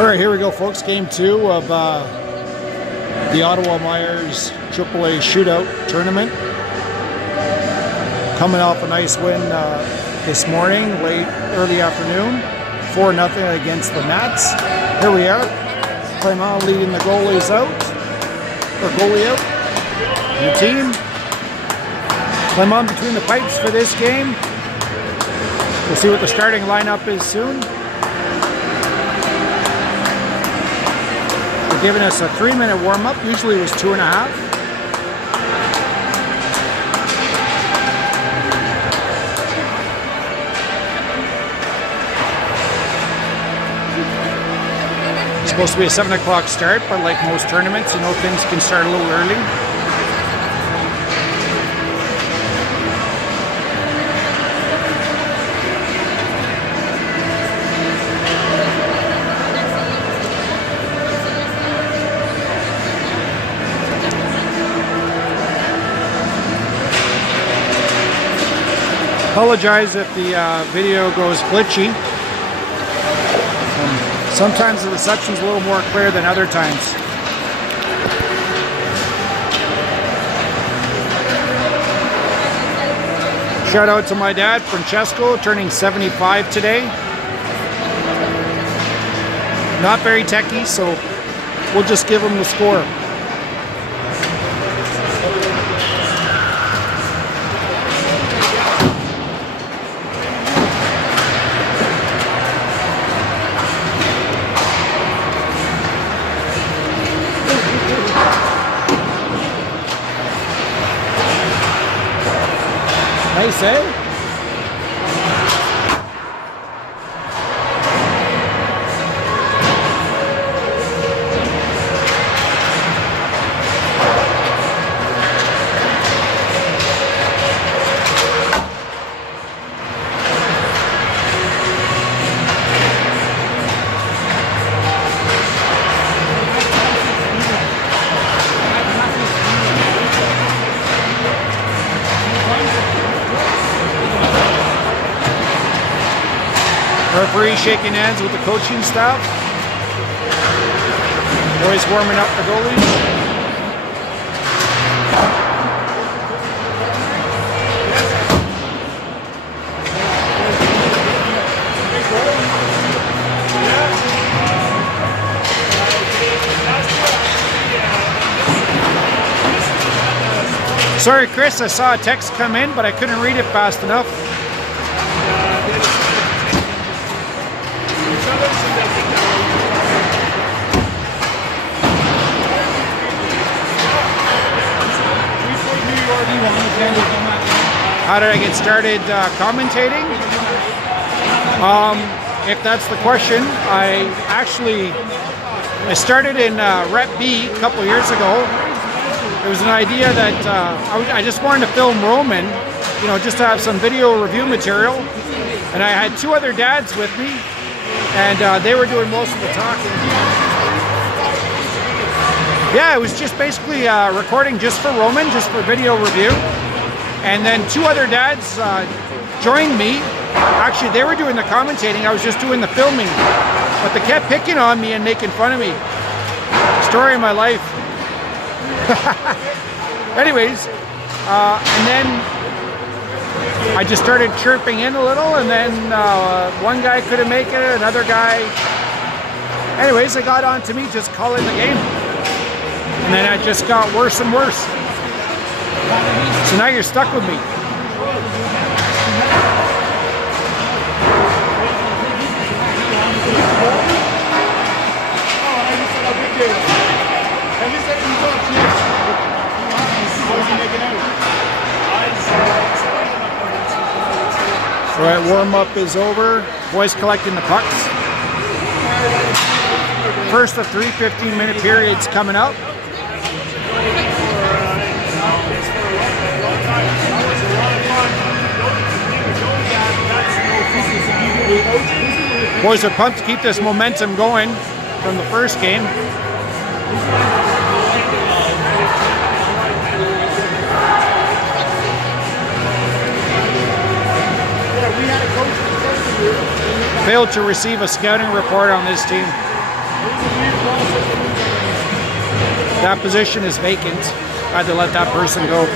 All right, here we go, folks. Game 2 of the Ottawa Myers AAA Shootout Tournament. Coming off a nice win this morning, early afternoon, 4-0 against the Nats. Here we are, Clement leading the goalies out, or goalie out, and the team. Clement between the pipes for this game. We'll see what the starting lineup is soon. They're giving us a 3-minute warm-up. Usually it was 2.5. It's supposed to be a 7 o'clock start, but like most tournaments, you know, things can start a little early. Apologize if the video goes glitchy. Sometimes the reception's a little more clear than other times. Shout out to my dad, Francesco, turning 75 today. Not very techy, so we'll just give him the score. Nice, eh? Referee shaking hands with the coaching staff. Boys warming up the goalies. Sorry, Chris, I saw a text come in, but I couldn't read it fast enough. How did I get started commentating? If that's the question, I started in Rep B a couple years ago. It was an idea that I just wanted to film Roman, you know, just to have some video review material. And I had 2 other dads with me, and they were doing most of the talking. Yeah, it was just basically recording just for Roman, just for video review. And then 2 other dads joined me. Actually, they were doing the commentating. I was just doing the filming. But they kept picking on me and making fun of me. Story of my life. Anyways, and then I just started chirping in a little, and then one guy couldn't make it, another guy. Anyways, they got on to me just calling the game. And then it just got worse and worse. So now you're stuck with me. All right, warm-up is over. Boys collecting the pucks. First of 3 15-minute periods coming up. Boys are pumped to keep this momentum going from the first game. Failed to receive a scouting report on this team. That position is vacant. I had to let that person go.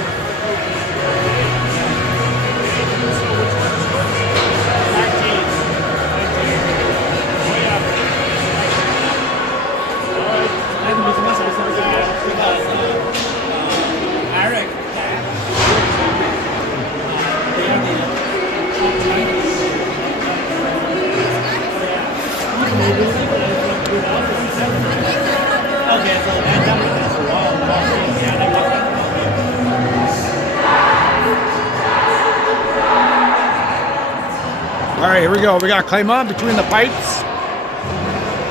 All right, here we go. We got Clément between the pipes.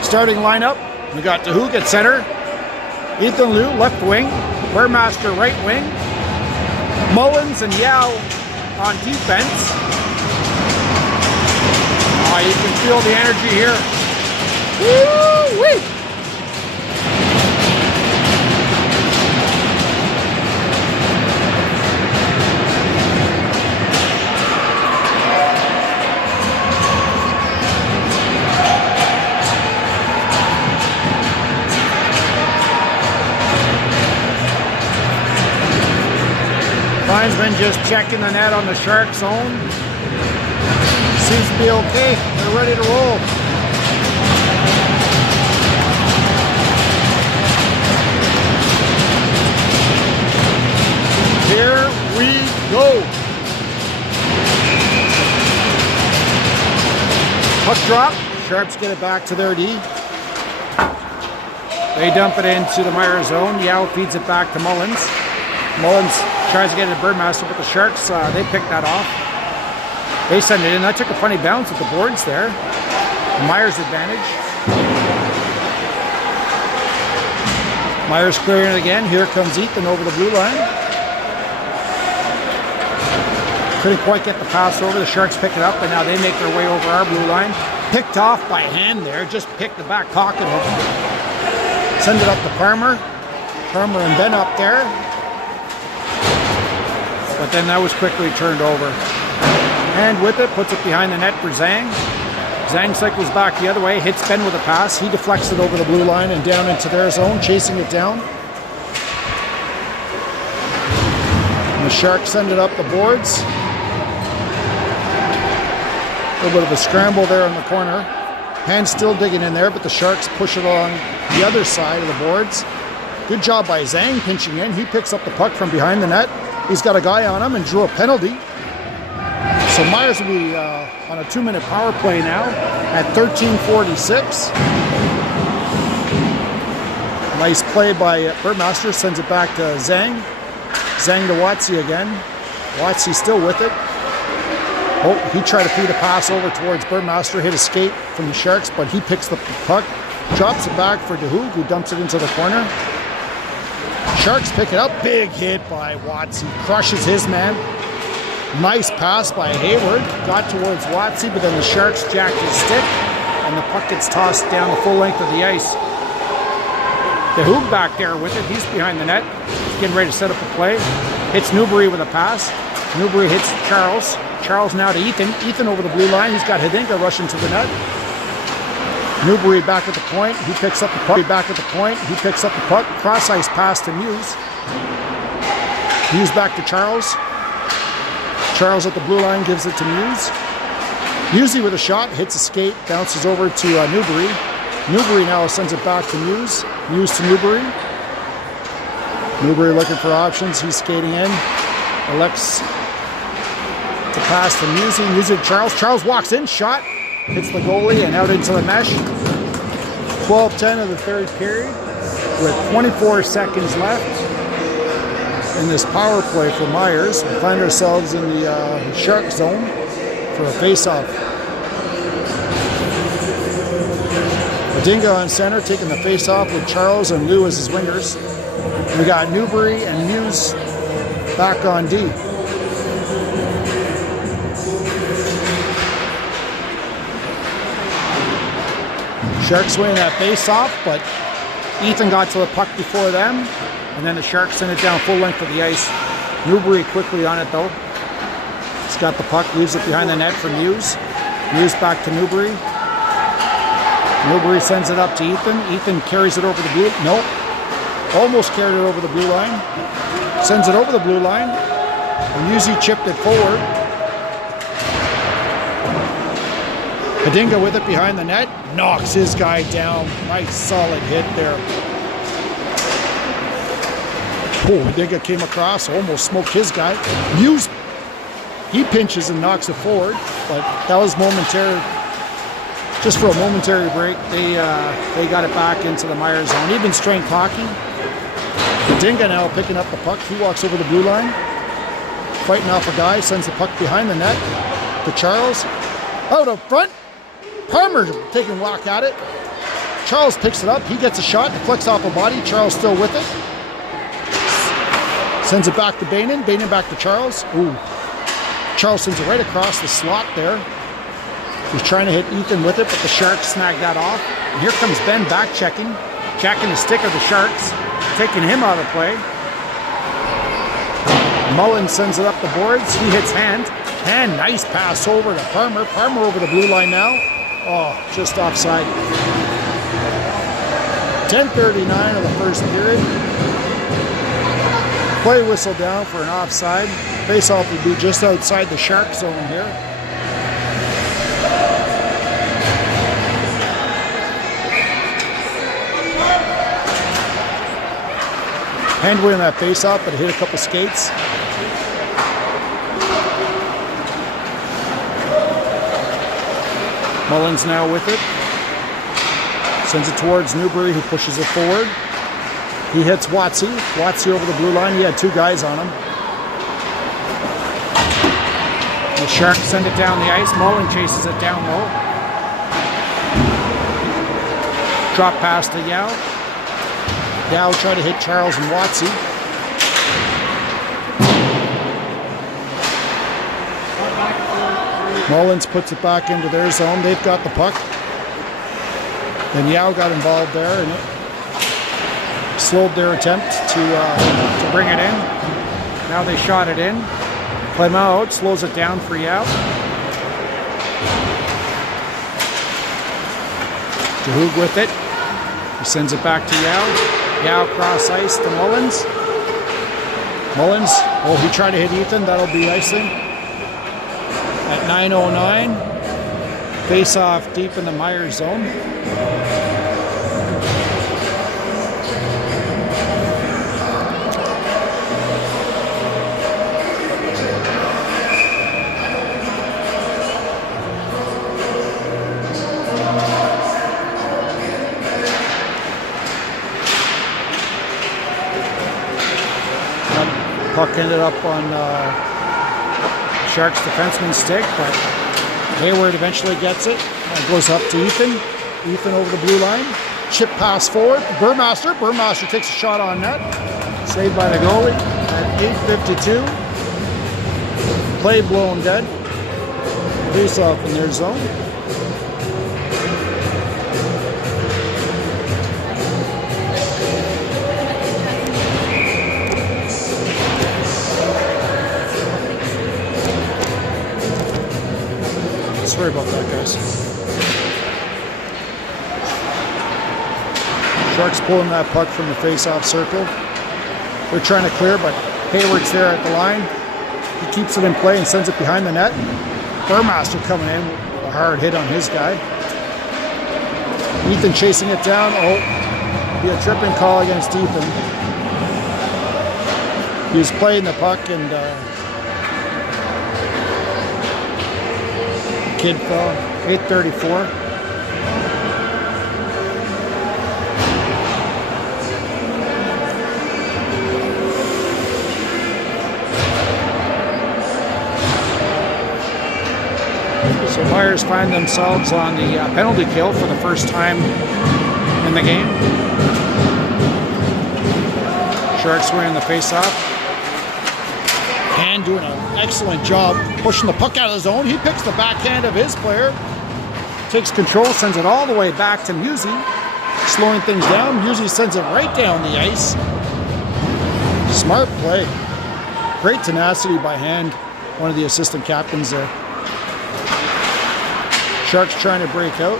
Starting lineup. We got DeHoog at center. Ethan Liu, left wing. Burmaster, right wing. Mullins and Yao on defense. Oh, you can feel the energy here. Woo-wee! Linesman just checking the net on the Shark zone. Seems to be okay. They're ready to roll. Here we go. Puck drop. Sharps get it back to their D. They dump it into the Meyer zone. Yao feeds it back to Mullins. Mullins tries to get it to Burmaster, but the Sharks, they picked that off. They send it in. That took a funny bounce at the boards there. Myers advantage. Myers clearing it again. Here comes Ethan over the blue line. Couldn't quite get the pass over. The Sharks pick it up, and now they make their way over our blue line. Picked off by hand there. Just picked the back pocket of him. Send it up to Farmer. Farmer and Ben up there. But then that was quickly turned over. And with it, puts it behind the net for Zhang. Zhang cycles back the other way, hits Ben with a pass. He deflects it over the blue line and down into their zone, chasing it down. And the Sharks send it up the boards. A little bit of a scramble there in the corner. Hand still digging in there, but the Sharks push it along the other side of the boards. Good job by Zhang pinching in. He picks up the puck from behind the net. He's got a guy on him and drew a penalty. So Myers will be on a 2-minute power play now at 13:46. Nice play by Burmaster, sends it back to Zhang. Zhang to Watsy again. Watsy still with it. Oh, he tried to feed a pass over towards Burmaster, hit a skate from the Sharks, but he picks the puck, drops it back for DeHoog, who dumps it into the corner. Sharks pick it up. Big hit by Watsy. Crushes his man. Nice pass by Hayward. Got towards Watsy, but then the Sharks jacked his stick, and the puck gets tossed down the full length of the ice. DeHoog back there with it. He's behind the net. Getting ready to set up a play. Hits Newbury with a pass. Newbury hits Charles. Charles now to Ethan. Ethan over the blue line. He's got Hidinka rushing to the net. Newbury back at the point. He picks up the puck. Back at the point. He picks up the puck. Cross ice pass to Muse. Muse back to Charles. Charles at the blue line gives it to Muse. Musey with a shot. Hits a skate. Bounces over to Newbury. Newbury now sends it back to Muse. Muse to Newbury. Newbury looking for options. He's skating in. Elects to pass to Musey. Musey to Charles. Charles walks in. Shot. Hits the goalie and out into the mesh. 12:10 of the third period with 24 seconds left in this power play for Myers. We find ourselves in the Shark zone for a face-off. Hidinka on center taking the face-off with Charles and Lou as his wingers. We got Newbury and Muse back on D. Sharks winning that face-off, but Ethan got to the puck before them, and then the Sharks send it down full length of the ice. Newbury quickly on it though. He's got the puck, leaves it behind the net for Muse. Muse back to Newbury. Newbury sends it up to Ethan. Ethan carries it over the blue. Nope. Almost carried it over the blue line. Sends it over the blue line. And Musi chipped it forward. Kadinga with it behind the net. Knocks his guy down. Nice solid hit there. Oh, Kadinga came across. Almost smoked his guy. Musi, he pinches and knocks it forward. But that was momentary. Just for a momentary break, they got it back into the Myers zone. Even strength hockey. Kadinga now picking up the puck. He walks over the blue line. Fighting off a guy. Sends the puck behind the net to Charles. Out up front. Parmer taking a walk at it. Charles picks it up. He gets a shot. Flicks off a body. Charles still with it. Sends it back to Bainan. Bainan back to Charles. Ooh. Charles sends it right across the slot there. He's trying to hit Ethan with it, but the Sharks snag that off. And here comes Ben back checking the stick of the Sharks, taking him out of play. Mullen sends it up the boards. He hits Hand. Hand, nice pass over to Parmer. Parmer over the blue line now. Oh, just offside. 10:39 of the first period. Play whistle down for an offside. Face-off will be just outside the Shark zone here. Hand winning that face-off, but hit a couple skates. Mullins now with it. Sends it towards Newbury, who pushes it forward. He hits Watsy. Watsy over the blue line. He had two guys on him. The Sharks send it down the ice. Mullen chases it down low. Drop pass to Yao. Yao try to hit Charles and Watsy. Mullins puts it back into their zone. They've got the puck. Then Yao got involved there and it slowed their attempt to bring it in. Now they shot it in. Clement out, slows it down for Yao. DeHoog with it. He sends it back to Yao. Yao cross ice to Mullins. Mullins, oh, he tried to hit Ethan. That'll be icing. At 9:09, face off deep in the Myers zone. Puck ended up on Sharks defenseman's stick, but Hayward eventually gets it. Goes up to Ethan. Ethan over the blue line. Chip pass forward. Burmaster. Burmaster takes a shot on net. Saved by the goalie at 8:52. Play blown dead. Face off in their zone. Sorry about that, guys. Sharks pulling that puck from the face-off circle. They're trying to clear, but Hayward's there at the line. He keeps it in play and sends it behind the net. Burmaster coming in with a hard hit on his guy. Ethan chasing it down. Oh, be a tripping call against Ethan. He was playing the puck and kid fell. 8:34. So Myers find themselves on the penalty kill for the first time in the game. Sharks winning the face-off. Hand doing an excellent job pushing the puck out of the zone. He picks the backhand of his player, takes control, sends it all the way back to Musi, slowing things down. Musi sends it right down the ice. Smart play. Great tenacity by Hand, one of the assistant captains there. Sharks trying to break out.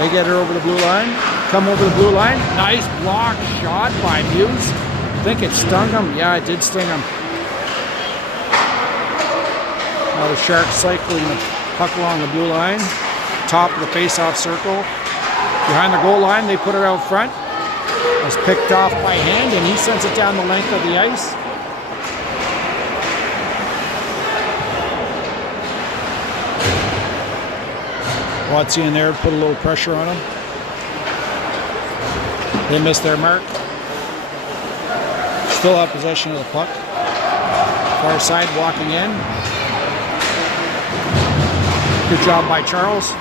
They get her over the blue line. Come over the blue line. Nice block shot by Muse. I think it stung him. Yeah, it did sting him. Now the Sharks cycling the puck along the blue line. Top of the face-off circle. Behind the goal line, they put her out front. It was picked off by Hand, and he sends it down the length of the ice. Watsy in there, put a little pressure on him. They missed their mark. Still have possession of the puck. Far side walking in. Good job by Charles.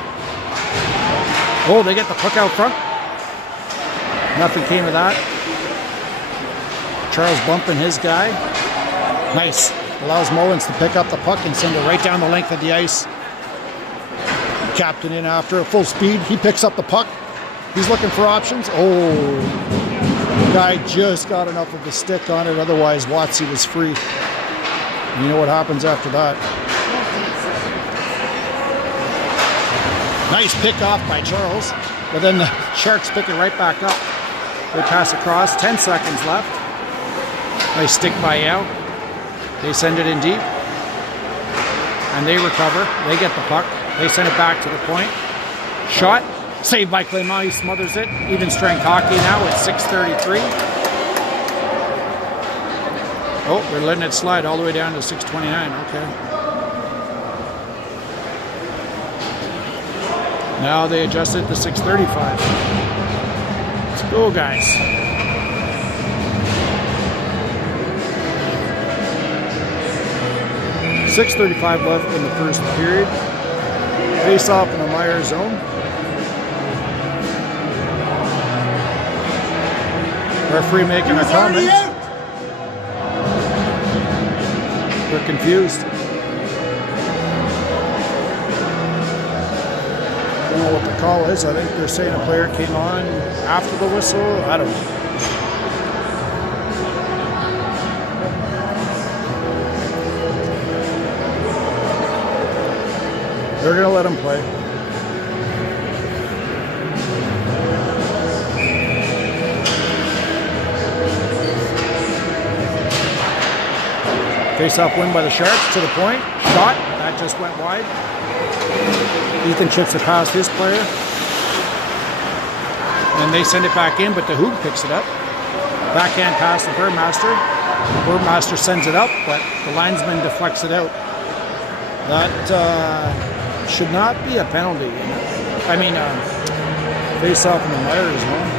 Oh, they get the puck out front. Nothing came of that. Charles bumping his guy. Nice. Allows Mullins to pick up the puck and send it right down the length of the ice. Captain in after, full speed. He picks up the puck. He's looking for options. Oh, the guy just got enough of a stick on it. Otherwise, Watsy was free. And you know what happens after that. Nice pick off by Charles. But then the Sharks pick it right back up. They pass across. 10 seconds left. Nice stick by Yao. They send it in deep. And they recover. They get the puck. They send it back to the point. Shot. Saved by Clément. He smothers it. Even strength hockey now at 6:33. Oh, they're letting it slide all the way down to 6:29. Okay. Now they adjust it to 6:35. Let's go, guys. .6:35 left in the first period. Face off in the Meyer zone. Referee making a comment. They're confused. Don't know what the call is. I think they're saying a player came on after the whistle. I don't know. They're going to let him play. Face-off win by the Sharks to the point. Shot. That just went wide. Ethan chips it past his player. And they send it back in, but the Hoog picks it up. Backhand pass to Burmaster. Burmaster sends it up, but the linesman deflects it out. That should not be a penalty. I mean, face-off in the Meyer zone.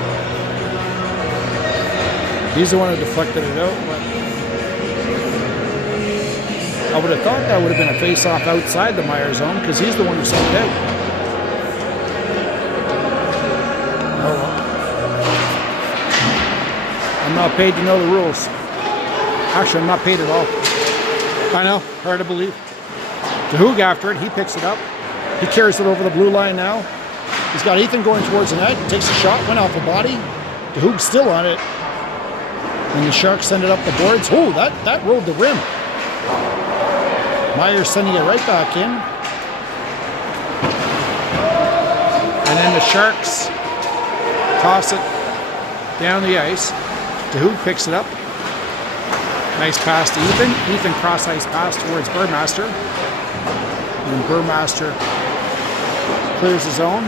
He's the one who deflected it out, but I would have thought that would have been a face-off outside the Meyer zone because he's the one who sent it out. Oh well. I'm not paid to know the rules. Actually, I'm not paid at all. I know, hard to believe. The Hoog after it, he picks it up. He carries it over the blue line now. He's got Ethan going towards the net, takes a shot, went off the body. The Hoog's still on it. And the Sharks send it up the boards. Oh, that rolled the rim. Meyer sending it right back in. And then the Sharks toss it down the ice. The Hoog picks it up. Nice pass to Ethan. Ethan cross-ice pass towards Burmaster. And Burmaster clears his own.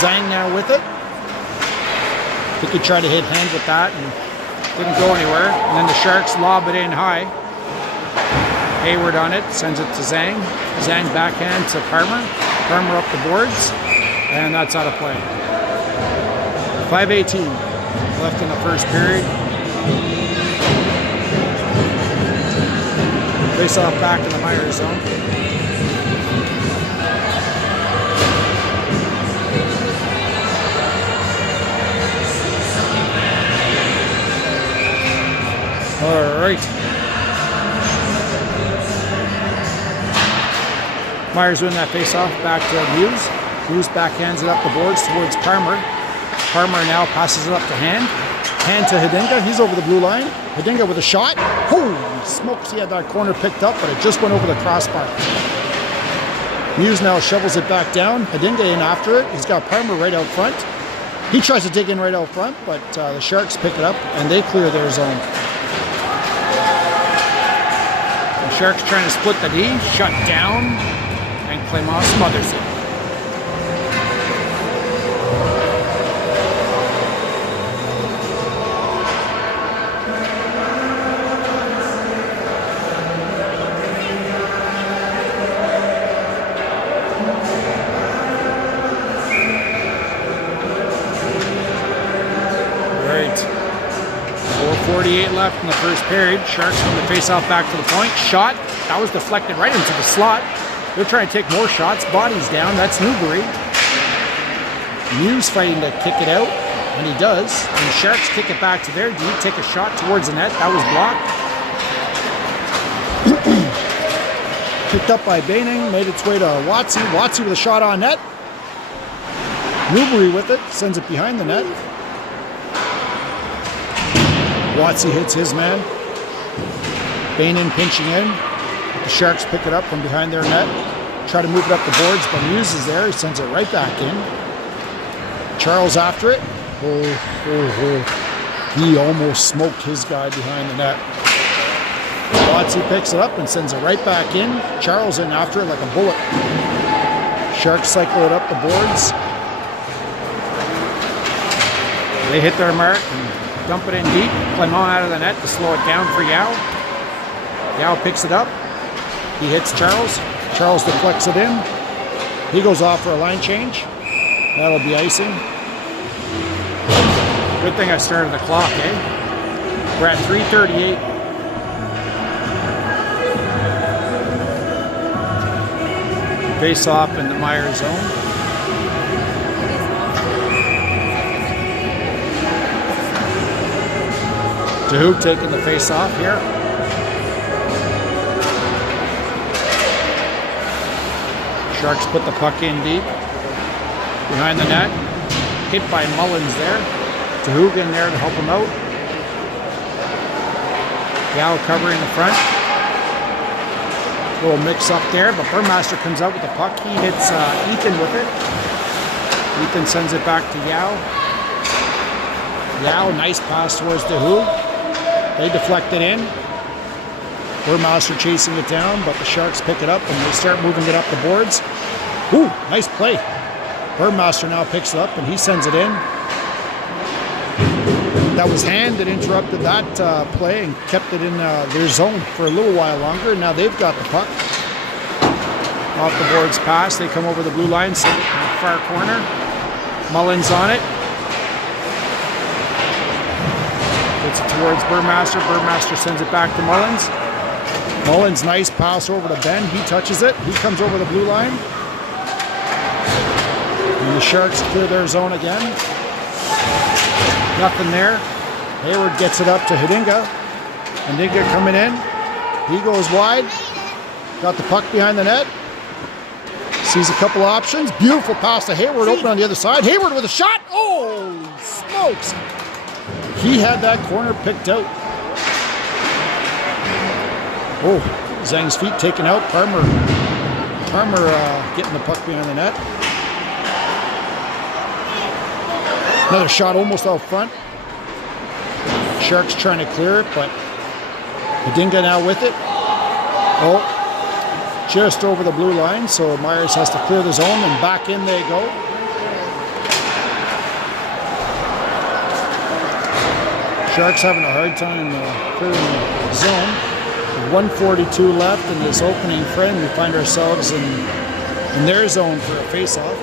Zhang now with it. He could try to hit Hand with that and didn't go anywhere. And then the Sharks lob it in high. Hayward on it, sends it to Zhang. Zhang backhand to Parmer. Parmer up the boards. And that's out of play. 5:18 left in the first period. Face off back in the Meyer zone. All right. Myers win that face-off back to Muse. Muse backhands it up the boards towards Parmer. Parmer now passes it up to Hand. Hand to Hidinga. He's over the blue line. Hidinga with a shot. Holy smokes, he had that corner picked up, but it just went over the crossbar. Muse now shovels it back down. Hidinga in after it. He's got Parmer right out front. He tries to dig in right out front, but the Sharks pick it up and they clear their zone. The Sharks trying to split the D, shut down, and Clement smothers it. Right. 4:48 left in the first period. Sharks from the face-off back to the point. Shot. That was deflected right into the slot. They're trying to take more shots. Bodies down. That's Newbury. Muse fighting to kick it out, and he does. And the Sharks kick it back to their D. Take a shot towards the net. That was blocked. Picked up by Baining. Made its way to Watsy. Watsy with a shot on net. Newbury with it. Sends it behind the net. Watsy hits his man. Baining pinching in. The Sharks pick it up from behind their net. Try to move it up the boards, but Muse is there. He sends it right back in. Charles after it. He almost smoked his guy behind the net. Watsy picks it up and sends it right back in. Charles in after it like a bullet. Sharks cycle it up the boards. They hit their mark and dump it in deep. Clement out of the net to slow it down for Yao. Yao picks it up. He hits Charles. Charles deflects it in. He goes off for a line change. That'll be icing. Good thing I started the clock, eh? We're at 3:38. Face off in the Meyer zone. Dahouk taking the face off here. Sharks put the puck in deep. Behind the net. Hit by Mullins there. Dahouk in there to help him out. Yao covering the front. Little mix up there, but Burmaster comes out with the puck. He hits Ethan with it. Ethan sends it back to Yao. Yao, nice pass towards Dahouk. They deflect it in. Burmaster chasing it down, but the Sharks pick it up and they start moving it up the boards. Ooh, nice play. Burmaster now picks it up and he sends it in. That was Hand that interrupted that play and kept it in their zone for a little while longer. Now they've got the puck. Off the boards pass. They come over the blue line, send it in the far corner. Mullins on it. Gets it towards Burmaster. Burmaster sends it back to Mullins. Mullins, nice pass over to Ben. He touches it. He comes over the blue line. And the Sharks clear their zone again. Nothing there. Hayward gets it up to Hidinga. Hidinga coming in. He goes wide. Got the puck behind the net. Sees a couple options. Beautiful pass to Hayward. Open on the other side. Hayward with a shot. Oh, smokes. He had that corner picked out. Oh, Zhang's feet taken out. Parmer getting the puck behind the net. Another shot almost out front. Sharks trying to clear it, but Hidinga now with it. Oh, just over the blue line, so Myers has to clear the zone, and back in they go. Sharks having a hard time clearing the zone. 1:42 left in this opening frame. We find ourselves in their zone for a face-off.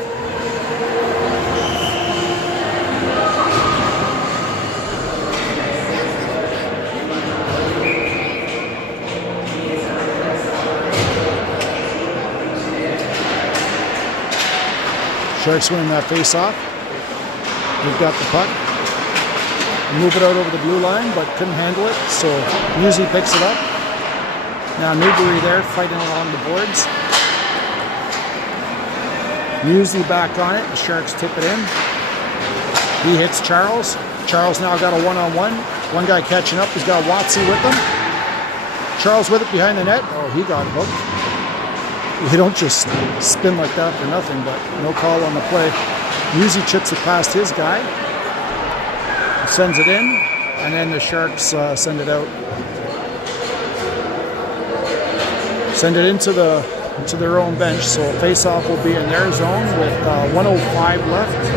Sharks winning that face-off. We've got the puck. Move it out over the blue line, but couldn't handle it, so Musey picks it up. Now Newbury there fighting along the boards. Musey back on it. The Sharks tip it in. He hits Charles. Charles now got a one-on-one. One guy catching up. He's got Watsy with him. Charles with it behind the net. Oh, he got hooked. You don't just spin like that for nothing, but no call on the play. Musi chips it past his guy, sends it in, and then the Sharks send it out. Send it into their own bench, so face-off will be in their zone with 1:05 left.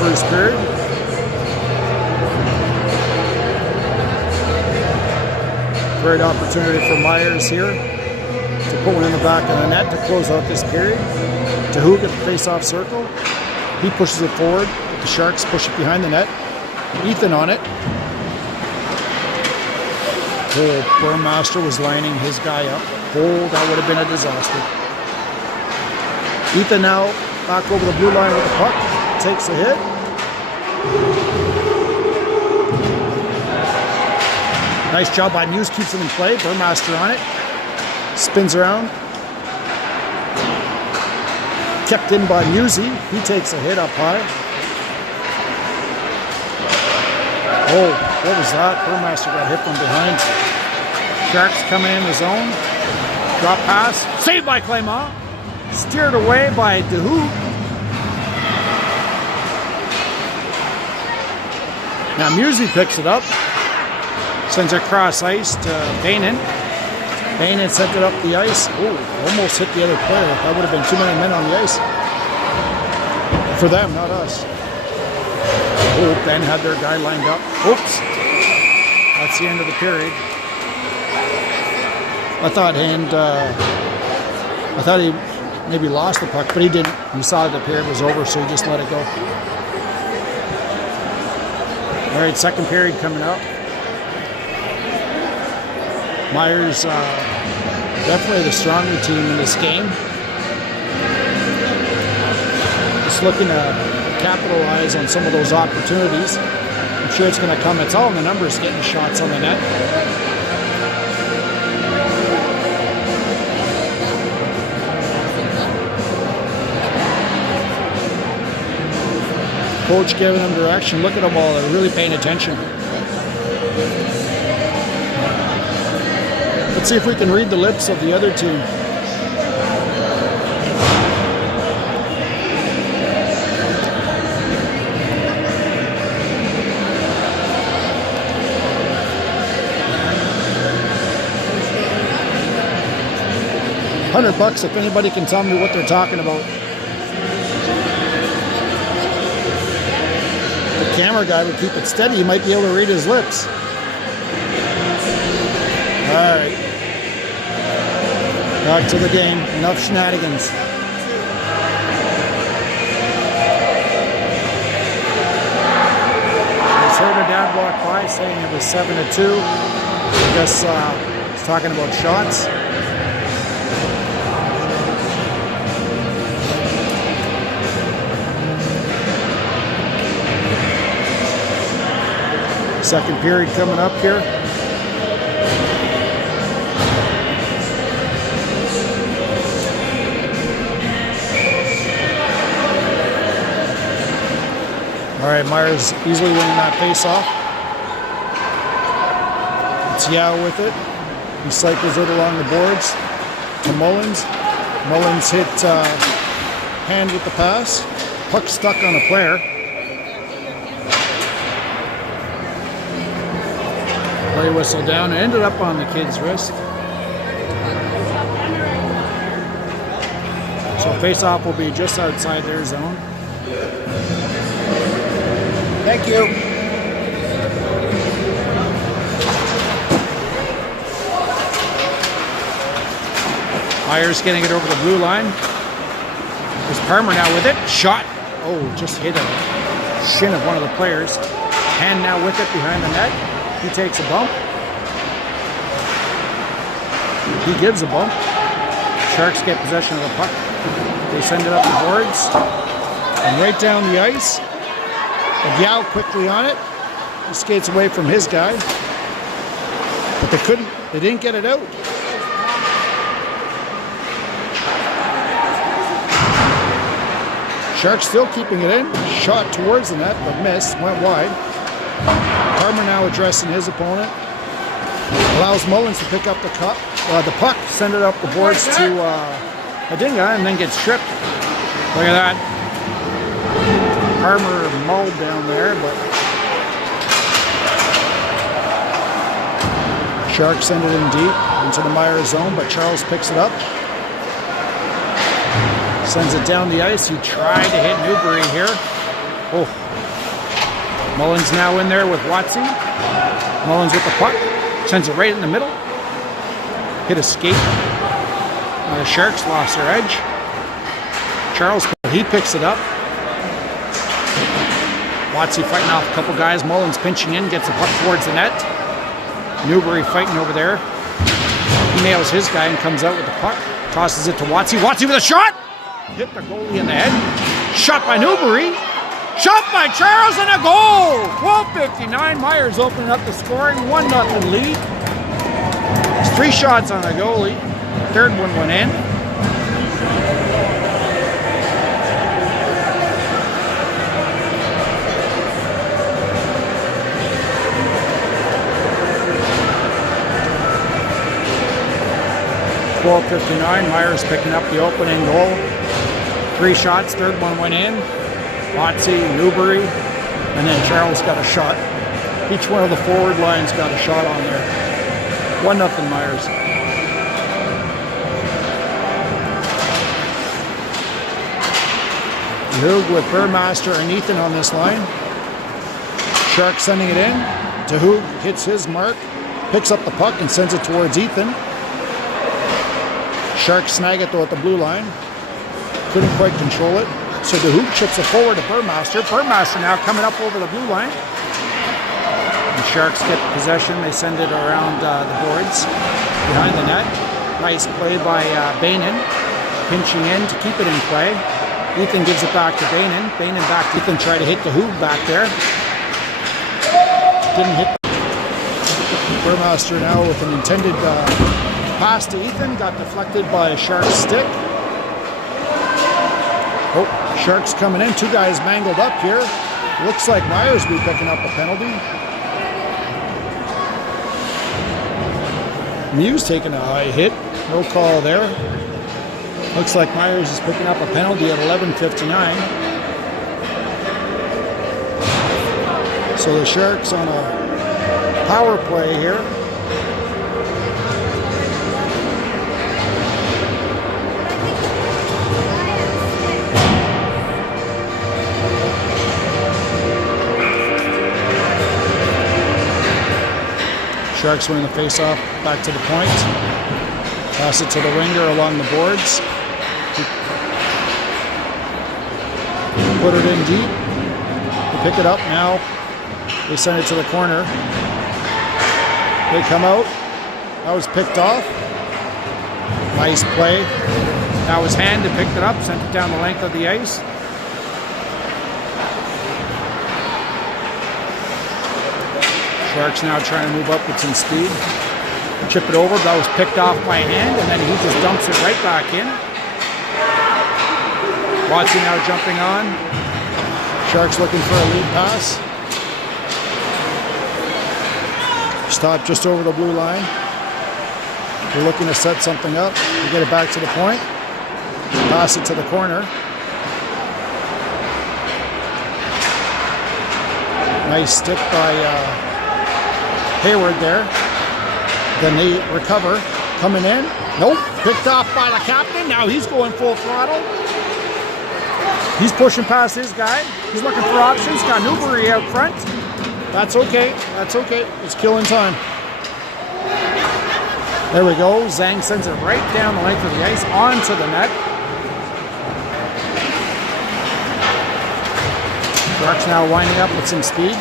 First period. Great opportunity for Myers here to put one in the back of the net to close out this period. Tahug at the face-off circle. He pushes it forward, but the Sharks push it behind the net. Ethan on it. Oh, Burmeister was lining his guy up. Oh, that would have been a disaster. Ethan now back over the blue line with the puck. Takes a hit. Nice job by Muse, keeps it in play. Burmeister on it. Spins around. Kept in by Musi. He takes a hit up high. Oh, what was that? Burmeister got hit from behind. Sharks coming in the zone. Drop pass. Saved by Clément. Steered away by Tahug. Now Musi picks it up. Sends it across ice to Bainan. Bainan sent it up the ice. Oh, almost hit the other player. That would have been too many men on the ice. For them, not us. Oh, Ben had their guy lined up. Oops. That's the end of the period. I thought he maybe lost the puck, but he didn't. He saw the period was over, so he just let it go. All right, second period coming up. Myers definitely the stronger team in this game. Just looking to capitalize on some of those opportunities. I'm sure it's going to come. It's all in the numbers getting shots on the net. Coach giving them direction. Look at them all. They're really paying attention. Let's see if we can read the lips of the other team. $100 if anybody can tell me what they're talking about. The camera guy would keep it steady. You might be able to read his lips. All right. Back to the game. Enough shenanigans. I just heard a dad walk by saying it was 7-2. I guess he's talking about shots. Second period coming up here. All right, Myers easily winning that face-off. It's Yao with it. He cycles it along the boards to Mullins. Mullins hit hand with the pass. Puck stuck on a player. Play whistle down. It ended up on the kid's wrist. So face-off will be just outside their zone. Thank you. Myers getting it over the blue line. There's Parmer now with it. Shot. Oh, just hit a shin of one of the players. Hand now with it behind the net. He takes a bump. He gives a bump. Sharks get possession of the puck. They send it up the boards. And right down the ice. And Yao quickly on it. He skates away from his guy. But they didn't get it out. Sharks still keeping it in. Shot towards the net, but missed. Went wide. Parmer now addressing his opponent. Allows Mullins to pick up the cup. the puck, send it up the boards to Adinga, and then gets stripped. Look at that. Armor mauled down there, but Sharks send it in deep into the Myers zone, but Charles picks it up. Sends it down the ice. He tried to hit Newbury here. Oh. Mullins now in there with Watsy. Mullins with the puck. Sends it right in the middle. Hit a skate. The Sharks lost their edge. Charles, he picks it up. Watsy fighting off a couple guys. Mullins pinching in, gets the puck towards the net. Newbury fighting over there. He nails his guy and comes out with the puck. Tosses it to Watsy. Watsy with a shot! Hit the goalie in the head. Shot by Newbury. Shot by Charles and a goal! 12:59. Myers opening up the scoring. 1-0 lead. There's 3 shots on the goalie. Third one went in. .59. Myers picking up the opening goal. 3 shots. Third one went in. Watsy, Newbury, and then Charles got a shot. Each one of the forward lines got a shot on there. 1-0 Myers. Hoog with Burmaster and Ethan on this line. Sharks sending it in. Hoog hits his mark, picks up the puck and sends it towards Ethan. Sharks snag it though at the blue line. Couldn't quite control it. So Hoog chips it forward to Burmaster. Burmaster now coming up over the blue line. The Sharks get possession. They send it around the boards behind the net. Nice play by Bainan. Pinching in to keep it in play. Ethan gives it back to Bainan. Bainan back to Ethan. Try to hit the Hoog back there. Didn't hit. Burmaster now with an intended pass to Ethan. Got deflected by a Sharks stick. Oh, Sharks coming in. 2 guys mangled up here. Looks like Myers will be picking up a penalty. Muse taking a high hit. No call there. Looks like Myers is picking up a penalty at 11:59. So the Sharks on a power play here. Sharks winning the face-off back to the point. Pass it to the winger along the boards. Put it in deep. They pick it up now. They send it to the corner. They come out. That was picked off. Nice play. That was hand that picked it up, sent it down the length of the ice. Sharks now trying to move up with some speed. Chip it over, that was picked off by hand, and then he just dumps it right back in. Watsy now jumping on. Sharks looking for a lead pass. Stop just over the blue line. They're looking to set something up. They get it back to the point. Pass it to the corner. Nice stick by Hayward there. Then they recover. Coming in. Nope. Picked off by the captain. Now he's going full throttle. He's pushing past his guy. He's looking for options. Got Newbury out front. That's okay. That's okay. It's killing time. There we go. Zhang sends it right down the length of the ice onto the net. Sharks now winding up with some speed.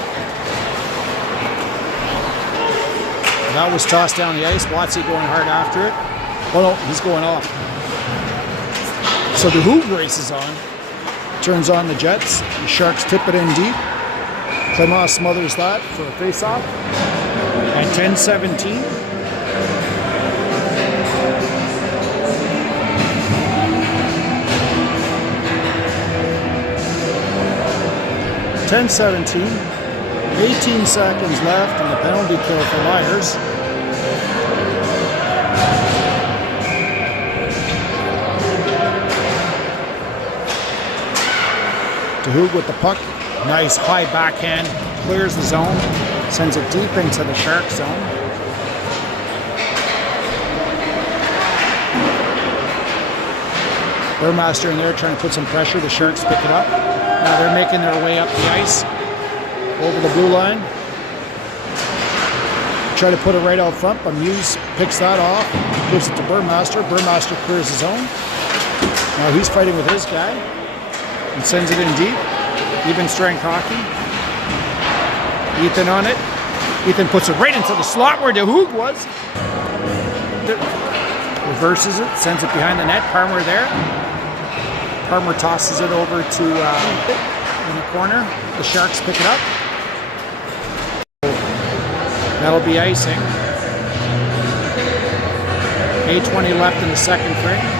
That was tossed down the ice. Watsy going hard after it. Oh no, he's going off. So the Hoog races on. Turns on the Jets. The Sharks tip it in deep. Clement smothers that for a face-off. At 10:17. .17. 18 seconds left and the penalty kill for Myers. DeHoog with the puck. Nice high backhand. Clears the zone. Sends it deep into the Shark zone. Burmaster in there trying to put some pressure. The Sharks pick it up. Now they're making their way up the ice. Over the blue line. Try to put it right out front, but Muse picks that off. Gives it to Burmaster. Burmaster clears his zone. Now he's fighting with his guy. And sends it in deep. Even strength hockey. Ethan on it. Ethan puts it right into the slot where DeHoog was. Reverses it, sends it behind the net. Parmer there. Parmer tosses it over to in the corner. The Sharks pick it up. That'll be icing. 8:20 left in the second frame.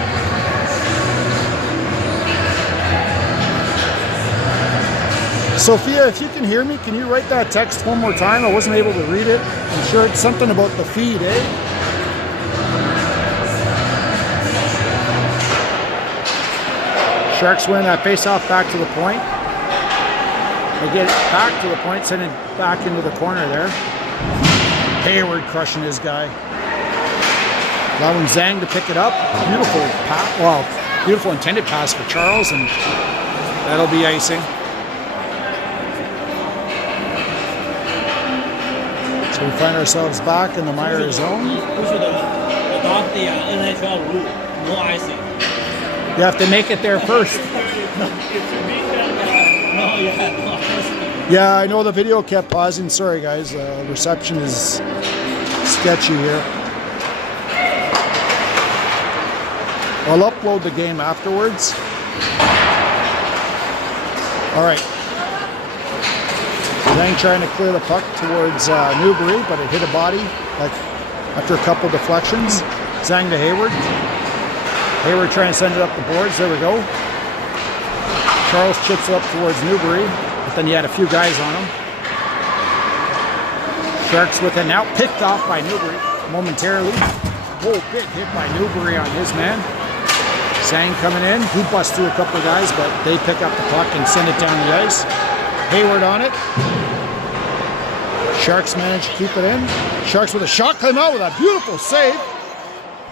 Sophia, if you can hear me, can you write that text one more time? I wasn't able to read it. I'm sure it's something about the feed, eh? Sharks win that face-off back to the point. They get it back to the point, send it back into the corner there. Hayward crushing his guy. Allowing Zhang to pick it up. Beautiful pass, well, beautiful intended pass for Charles, and that'll be icing. So we find ourselves back in the Meyer zone. Not the NHL rule, no icing. You have to make it there first. Yeah, I know the video kept pausing. Sorry, guys. Reception is sketchy here. I'll upload the game afterwards. All right. Zhang trying to clear the puck towards Newbury, but it hit a body like after a couple deflections. Zhang to Hayward. Hayward trying to send it up the boards. There we go. Charles chips it up towards Newbury, but then he had a few guys on him. Sharks with it now, picked off by Newbury momentarily. Whole bit hit by Newbury on his man. Zhang coming in. He busts through a couple of guys, but they pick up the puck and send it down the ice. Hayward on it. Sharks manage to keep it in. Sharks with a shot came out with a beautiful save.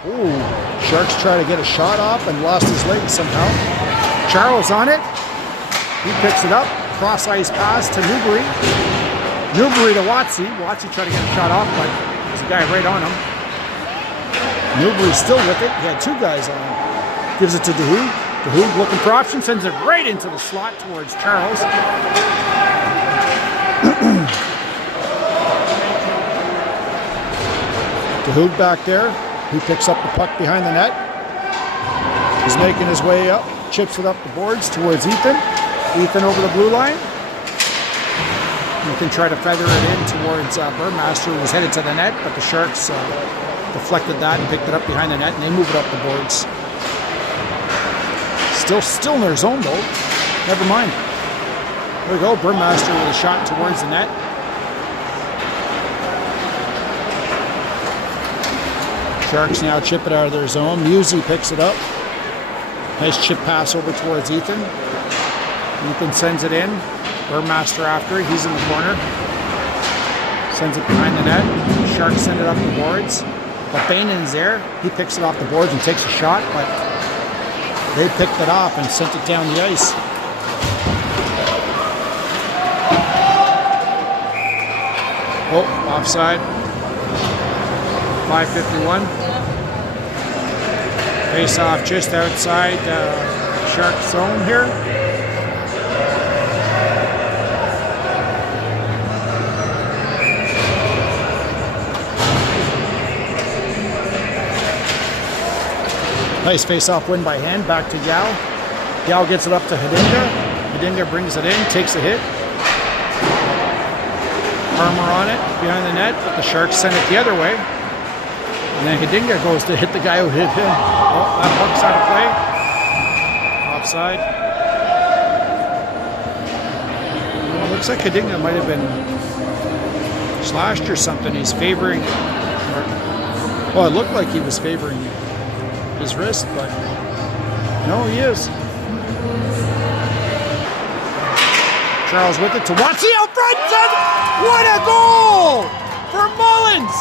Ooh, Sharks try to get a shot off and lost his leg somehow. Charles on it. He picks it up. Cross ice pass to Newbury. Newbury to Watsy. Watsy tried to get a shot off, but there's a guy right on him. Newbury's still with it. He had two guys on him. Gives it to DeHoog. DeHoog looking for option. Sends it right into the slot towards Charles. DeHoog back there. He picks up the puck behind the net. He's making his way up. Chips it up the boards towards Ethan. Ethan over the blue line. Ethan tried to feather it in towards Burmaster, who was headed to the net, but the Sharks deflected that and picked it up behind the net, and they move it up the boards. Still in their zone, though. Never mind. There we go. Burmaster with a shot towards the net. Sharks now chip it out of their zone. Musey picks it up. Nice chip pass over towards Ethan. Ethan sends it in. Burmaster after it. He's in the corner. Sends it behind the net. Sharks send it up the boards. But Bainen's there. He picks it off the boards and takes a shot, but they picked it off and sent it down the ice. Oh, offside. 5:51. Face off just outside Shark zone here. Nice face-off win by hand, back to Yao. Yao gets it up to Hidinga. Hidinga brings it in, takes a hit. Parmer on it, behind the net, but the Sharks send it the other way. And then Hidinga goes to hit the guy who hit him. Oh, that puck's out of play. Offside. Well, it looks like Hidinga might have been slashed or something. He's favoring, well, it looked like he was favoring his wrist, but no, he is. Charles with it to Watsy out front. What a goal for Mullins!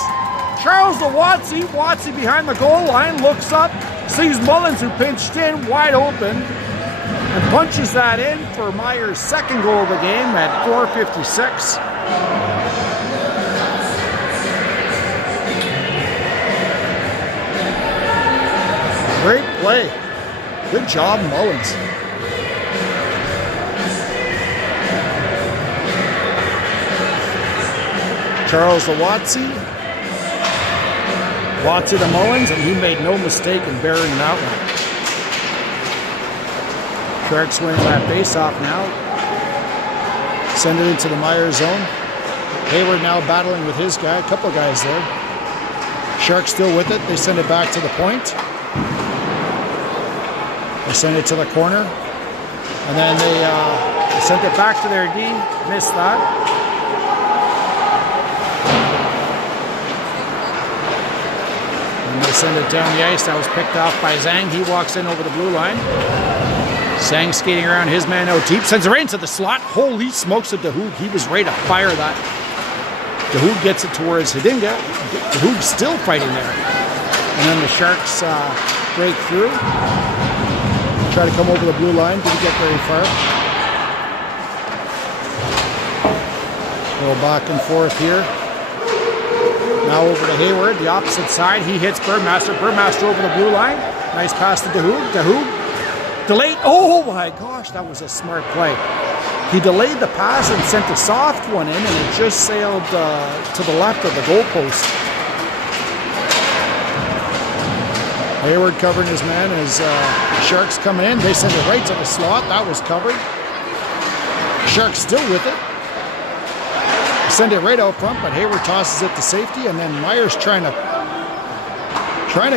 Charles to Watsy. Watsy behind the goal line, looks up, sees Mullins who pinched in wide open, and punches that in for Myers' second goal of the game at 4:56. Great play. Good job, Mullins. Charles to Watsy. Watsy to Mullins, and he made no mistake in burying that one. Sharks winning that face-off now. Send it into the Myers zone. Hayward now battling with his guy. A couple guys there. Sharks still with it. They send it back to the point. They send it to the corner. And then they sent it back to their D. Missed that. They send it down the ice. That was picked off by Zhang. He walks in over the blue line. Zhang skating around his man out deep. Sends it right into the slot. Holy smokes at Dahoud. He was ready to fire that. Dahoud gets it towards Hidinga. Dahoud's still fighting there. And then the Sharks break through. Try to come over the blue line. Didn't get very far. Go back and forth here. Now over to Hayward, the opposite side. He hits Burmaster. Burmaster over the blue line. Nice pass to Dahoud. Dahoud delayed. Oh my gosh, that was a smart play. He delayed the pass and sent a soft one in, and it just sailed to the left of the goalpost. Hayward covering his man as Sharks coming in. They send it right to the slot. That was covered. Sharks still with it. Send it right out front, but Hayward tosses it to safety, and then Myers trying to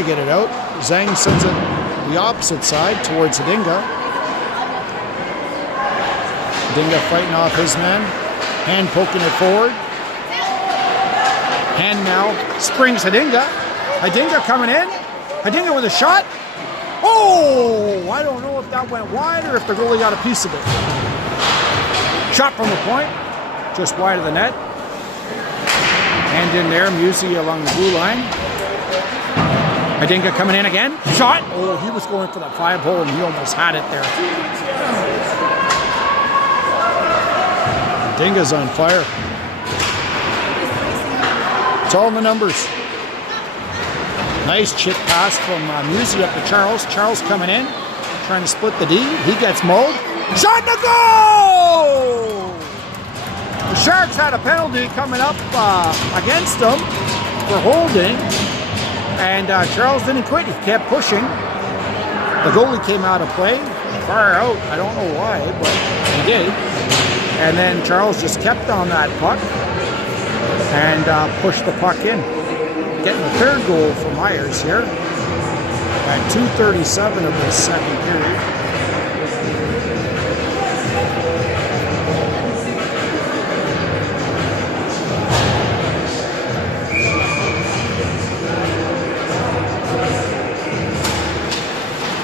get it out. Zhang sends it the opposite side towards Hidinga. Hidinga fighting off his man. Hand poking it forward. Hand now springs Hidinga. Hidinga coming in. Hidinga with a shot. Oh, I don't know if that went wide or if the goalie got a piece of it. Shot from the point. Just wide of the net. Hand in there, Musi along the blue line. Hidinga coming in again. Shot! Oh, he was going for the 5-hole and he almost had it there. Hidinga's on fire. It's all in the numbers. Nice chip pass from Musi up to Charles. Charles coming in, trying to split the D. He gets mauled. Shot to goal! The Sharks had a penalty coming up against them for holding, and Charles didn't quit. He kept pushing. The goalie came out of play, far out. I don't know why, but he did. And then Charles just kept on that puck and pushed the puck in. Getting the third goal for Myers here at 2:37 of the second period.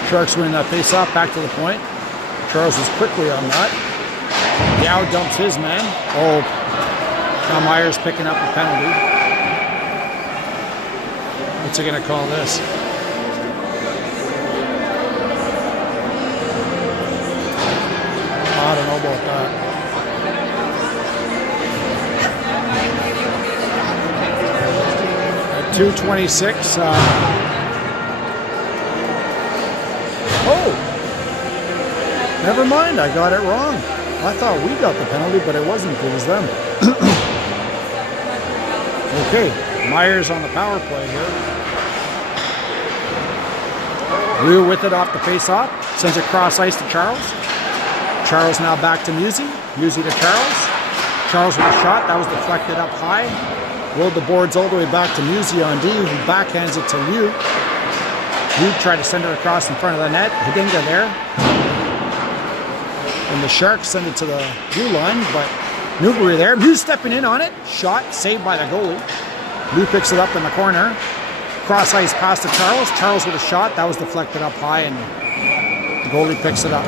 Sharks win that face-off, back to the point. Charles was quickly on that. Yao dumps his man. Oh, now Myers picking up a penalty. What's he going to call this? I don't know about that. At 2:26. Oh! Never mind, I got it wrong. I thought we got the penalty, but it wasn't. It was them. Okay, Myers on the power play here. Liu with it off the face-off. Sends it cross ice to Charles. Charles now back to Musi. Musi to Charles. Charles with a shot. That was deflected up high. Rolled the boards all the way back to Musi on D, who backhands it to Liu. Liu tried to send it across in front of the net. Hidinga there. And the Sharks send it to the blue line, but Newbury there. Liu stepping in on it. Shot saved by the goalie. Liu picks it up in the corner. Cross ice pass to Charles. Charles with a shot. That was deflected up high, and the goalie picks it up.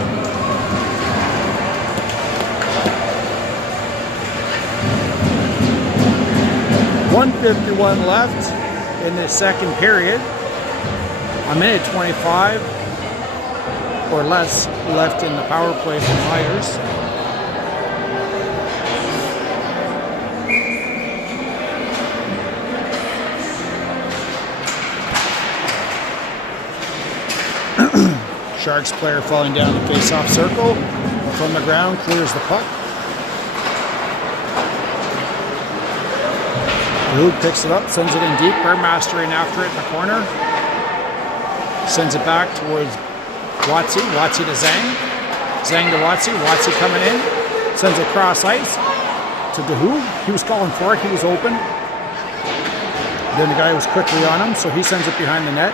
1:51 left in the second period. A minute 25 or less left in the power play for Myers. Sharks player falling down the face-off circle. From the ground, clears the puck. Hoog picks it up, sends it in deep. Burmaster in after it in the corner. Sends it back towards Watsy. Watsy to Zhang. Zhang to Watsy. Watsy coming in. Sends it cross ice to DeHoog. He was calling for it. He was open. Then the guy was quickly on him, so he sends it behind the net.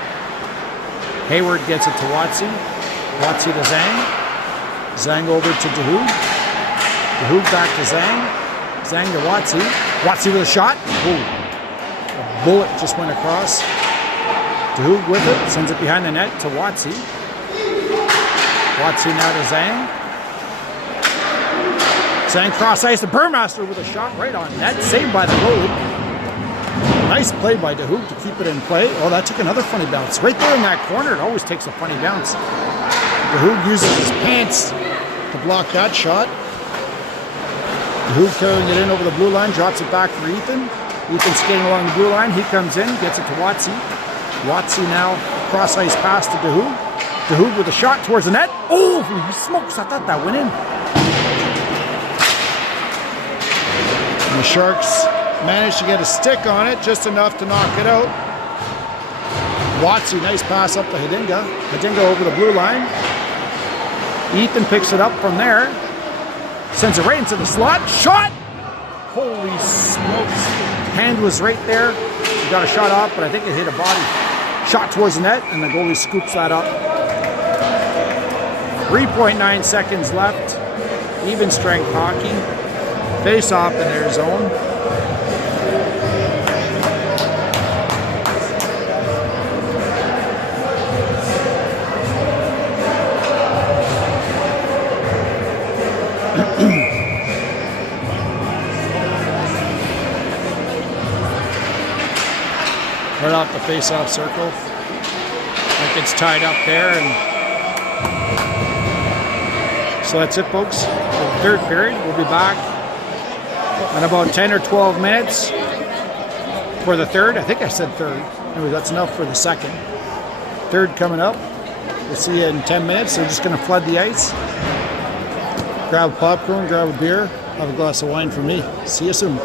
Hayward gets it to Watsy. Watsy to Zhang. Zhang over to DeHoog. DeHoog back to Zhang. Zhang to Watsy. Watsy with a shot. Ooh. A bullet just went across. DeHoog with it. Sends it behind the net to Watsy. Watsy now to Zhang. Zhang cross ice to Burmaster with a shot right on net. Saved by the goalie. Nice play by DeHoog to keep it in play. Oh, that took another funny bounce. Right there in that corner, it always takes a funny bounce. DeHoog uses his pants to block that shot. DeHoog carrying it in over the blue line, drops it back for Ethan. Ethan skating along the blue line. He comes in, gets it to Watsy. Watsy now cross ice pass to DeHoog. DeHoog with a shot towards the net. Oh, he smokes. I thought that went in. And the Sharks managed to get a stick on it, just enough to knock it out. Watsy, nice pass up to Hidinga. Hidinga over the blue line. Ethan picks it up from there. Sends it right into the slot. Shot! Holy smokes. Hand was right there. He got a shot off, but I think it hit a body. Shot towards the net, and the goalie scoops that up. 3.9 seconds left. Even strength hockey. Face off in their zone. Right off the face-off circle. Like it's tied up there, and so that's it, folks. For the third period, we'll be back in about 10 or 12 minutes for the third. I think I said third. Anyway, that's enough for the second. Third coming up. We'll see you in 10 minutes. They're just going to flood the ice. Grab popcorn, grab a beer, have a glass of wine for me. See you soon.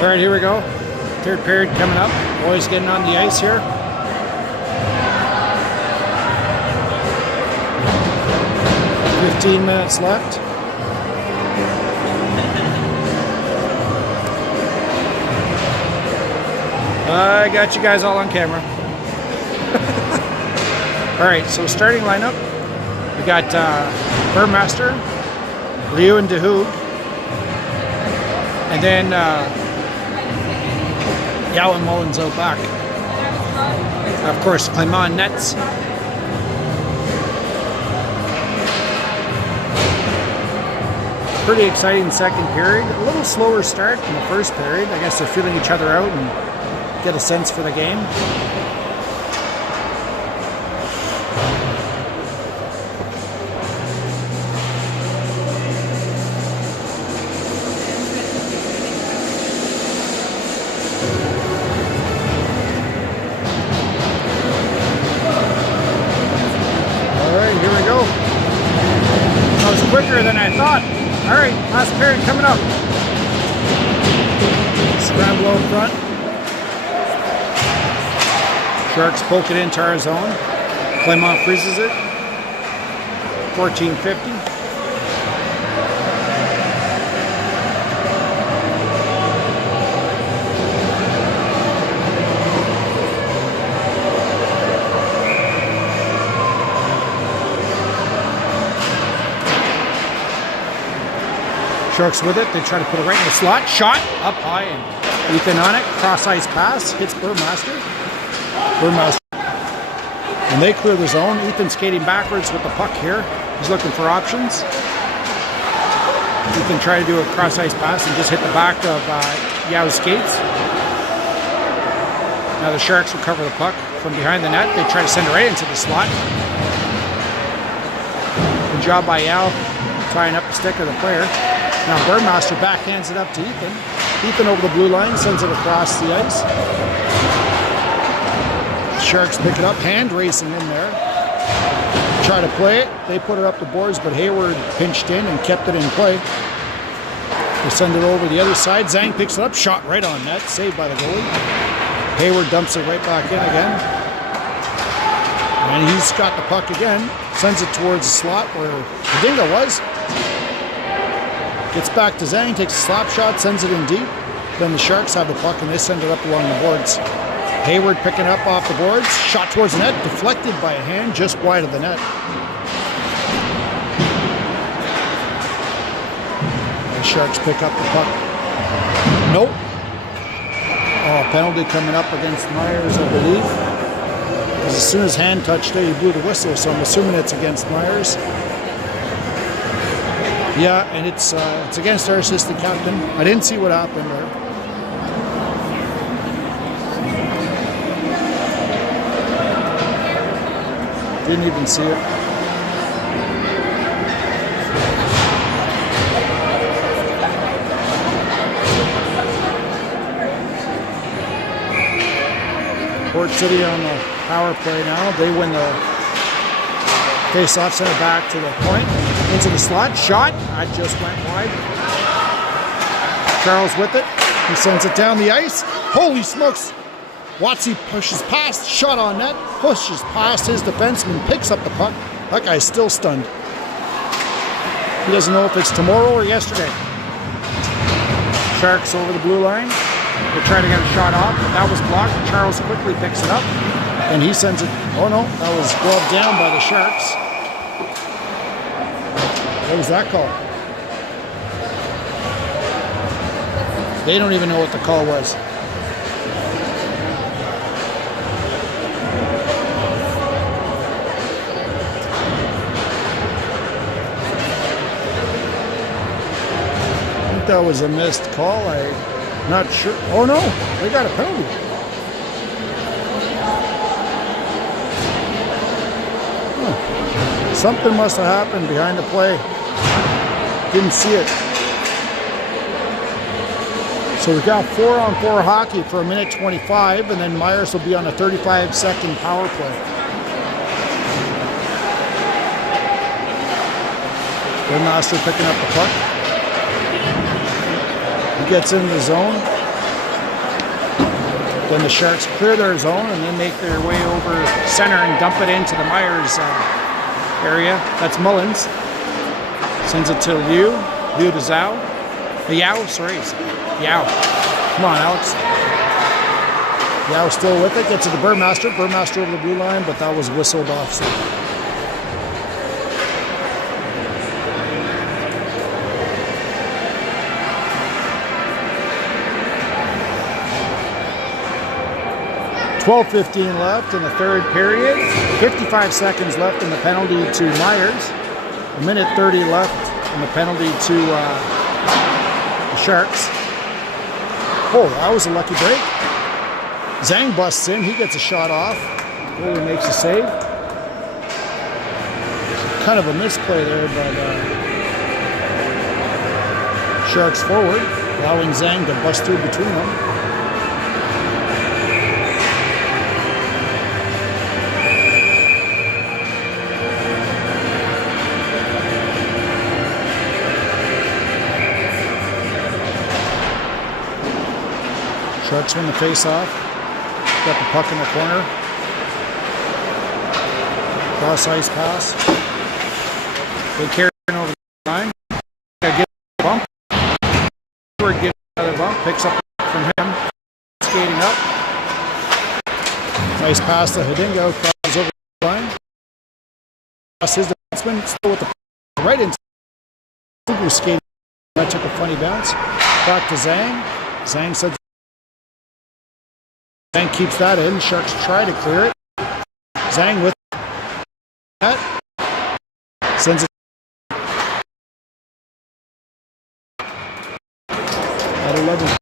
All right, here we go. Third period coming up. Boys getting on the ice here. .15 left. I got you guys all on camera. All right, so starting lineup. We got Burmaster, Ryu and DeHoog, and then Yao and Mullins out back. Of course, Clement nets. Pretty exciting second period. A little slower start in the first period. I guess they're feeling each other out and get a sense for the game. Quicker than I thought. All right, last period coming up. Scramble out front. Sharks poke it into our zone. Clement freezes it. 14:50. Sharks with it. They try to put it right in the slot. Shot up high and Ethan on it. Cross ice pass. Hits Burmaster. And they clear the zone. Ethan skating backwards with the puck here. He's looking for options. Ethan tried to do a cross ice pass and just hit the back of Yao's skates. Now the Sharks recover the puck from behind the net. They try to send it right into the slot. Good job by Yao tying up the stick of the player. Now Burmaster backhands it up to Ethan. Ethan over the blue line, sends it across the ice. Sharks pick it up, hand racing in there. Try to play it. They put it up the boards, but Hayward pinched in and kept it in play. They send it over the other side. Zhang picks it up, shot right on net, saved by the goalie. Hayward dumps it right back in again. And he's got the puck again. Sends it towards the slot where Dinga was. Gets back to Zhang, takes a slap shot, sends it in deep. Then the Sharks have the puck and they send it up along the boards. Hayward picking up off the boards, shot towards the net, deflected by a hand just wide of the net. The Sharks pick up the puck. Nope. Oh, penalty coming up against Myers, I believe. Because as soon as hand touched it, he blew the whistle, so I'm assuming it's against Myers. Yeah, and it's against our assistant captain. I didn't see what happened there. Didn't even see it. Port City on the power play now. They win the face-off, send it back to the point. Into the slot, shot. I just went wide. Charles with it. He sends it down the ice. Holy smokes! Watsy pushes past, shot on net, pushes past his defenseman, picks up the puck. That guy's still stunned. He doesn't know if it's tomorrow or yesterday. Sharks over the blue line. They try to get a shot off, but that was blocked. Charles quickly picks it up, and he sends it. Oh no, that was gloved down by the Sharks. What was that call? They don't even know what the call was. I think that was a missed call. I'm not sure. Oh no, they got a penalty. Huh. Something must have happened behind the play. Didn't see it. So we've got 4-on-4 hockey for 1:25, and then Myers will be on a 35-second power play. Burmaster picking up the puck. He gets into the zone. Then the Sharks clear their zone and then make their way over center and dump it into the Myers area. That's Mullins. Sends it to Liu. Liu to Zhao. Yao, sorry. Yao. Come on, Alex. Yao still with it. Gets it to Burmaster. Burmaster over the blue line, but that was whistled off. So. .12:15 left in the third period. 55 seconds left in the penalty to Myers. A minute 30 left in the penalty to the Sharks. Oh, that was a lucky break. Zhang busts in. He gets a shot off. Goalie makes a save. Kind of a misplay there, but Sharks forward, allowing Zhang to bust through between them. Sharks win the face-off. Got the puck in the corner. Cross ice pass. They carry it over the line. Get a bump. Get another bump. Picks up from him. Skating up. Nice pass to Hidinga. Crosses over the line. Cross his defenseman. Still with the right inside. Who was skating. That took a funny bounce. Back to Zhang. Zhang said. Zhang keeps that in. Sharks try to clear it. Zhang with that. Sends it. At 11.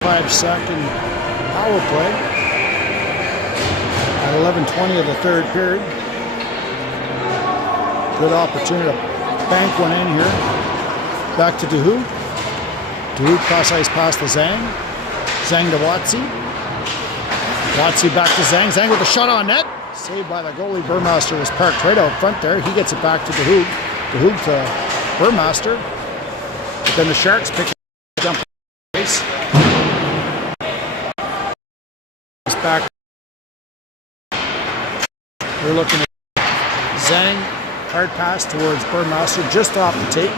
Five-second power play. At 11:20 of the third period. Good opportunity to bank one in here. Back to Duhu. Duhu cross ice pass to Zhang. Zhang to Watsi. Watsi back to Zhang. Zhang with a shot on net. Saved by the goalie. Burmaster was parked right out front there. He gets it back to Duhu. Duhu to Burmaster. But then the Sharks pick it up. Back. We're looking at Zhang, hard pass towards Burmaster, just off the tape.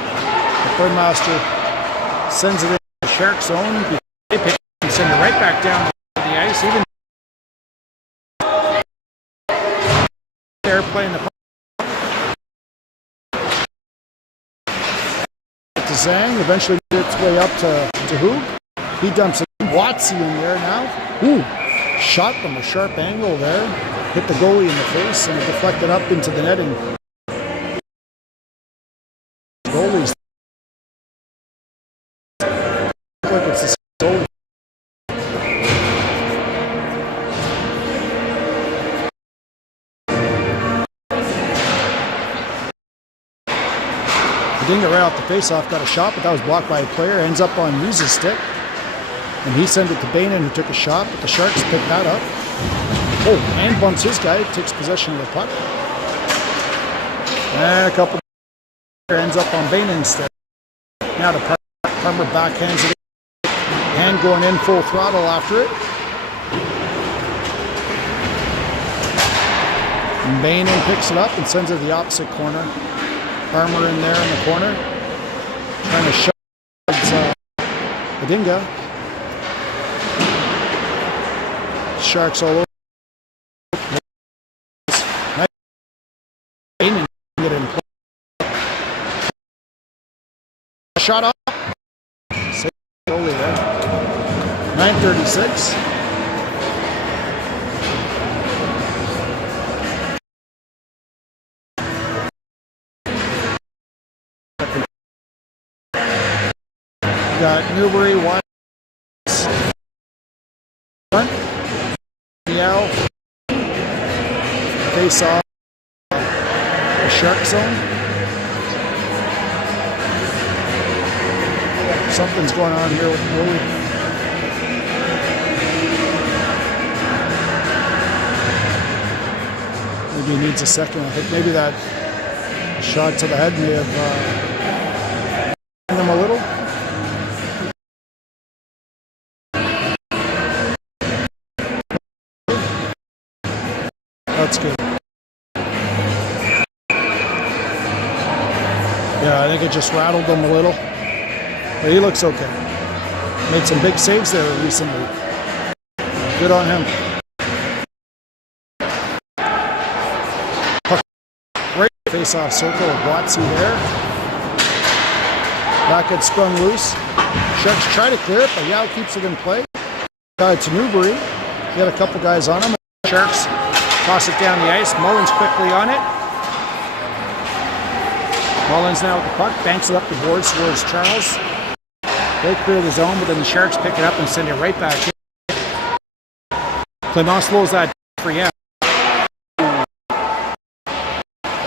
Burmaster sends it in the Shark zone. They pick it and send it right back down the ice. Even they're playing the puck. To Zhang, eventually gets its way up to who? He dumps it. Watsi in there now. Ooh, shot from a sharp angle there. Hit the goalie in the face and it deflected up into the netting. Goalies. Like it's the goalie. Hidinga right off the face-off got a shot, but that was blocked by a player. Ends up on Muse's stick. And he sent it to Bainan, who took a shot, but the Sharks picked that up. Oh, and bumps his guy, takes possession of the puck. And a couple ends up on Bainan instead. Now to Parmer backhands it. Hand going in full throttle after it. And Bainan picks it up and sends it to the opposite corner. Parmer in there in the corner. Trying to shove Hidinga. Sharks all over. Get in play. Shot off. Save goalie there. 9:36. We got Newbury, Watts, front, Yao, face off. Shark zone. Something's going on here with the goalie. needs a second. I think maybe that shot to the head may have them a little. That's good. Yeah, I think it just rattled him a little. But he looks okay. Made some big saves there recently. Good on him. Great face-off circle of Watsy there. That gets sprung loose. Sharks try to clear it, but Yao keeps it in play. To Newbury. He had a couple guys on him. Sharks toss it down the ice. Mullins quickly on it. Mullins now with the puck. Banks it up the boards towards Charles. They clear the zone, but then the Sharks pick it up and send it right back in. Clement slows that for Yao.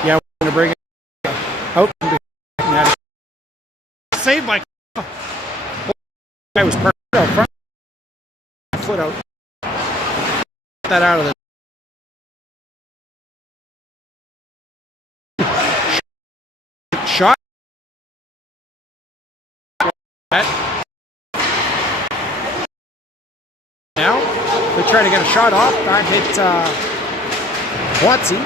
Yeah, we're going to bring it out. Saved by guy was perfect out front. Foot out. Get that out of the shot. Now they try to get a shot off. That hit Watsy.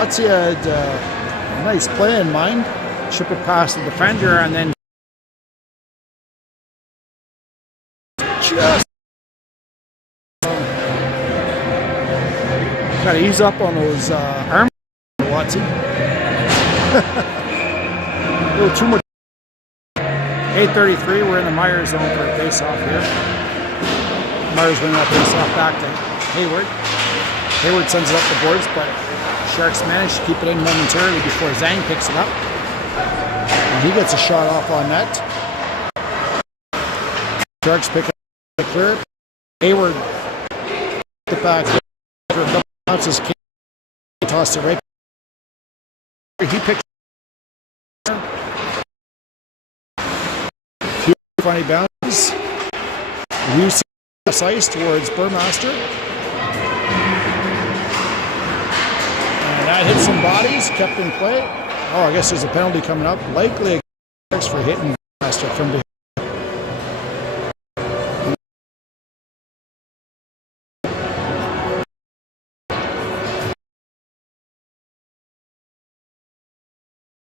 Watsy had a nice play in mind. Ship it past the defender and then just gotta ease up on those arms, Watsy. A little too much. 8:33, we're in the Myers zone for a face-off here. Myers winning that face-off back to Hayward. Hayward sends it up the boards, but Sharks manage to keep it in momentarily before Zhang picks it up. And he gets a shot off on net. Sharks pick up the clear. Hayward the back for a couple bounces. Tossed it right. He picks funny bounces. Use ice towards Burmaster. And that hit some bodies, kept in play. Oh, I guess there's a penalty coming up. Likely for hitting Burmaster from behind.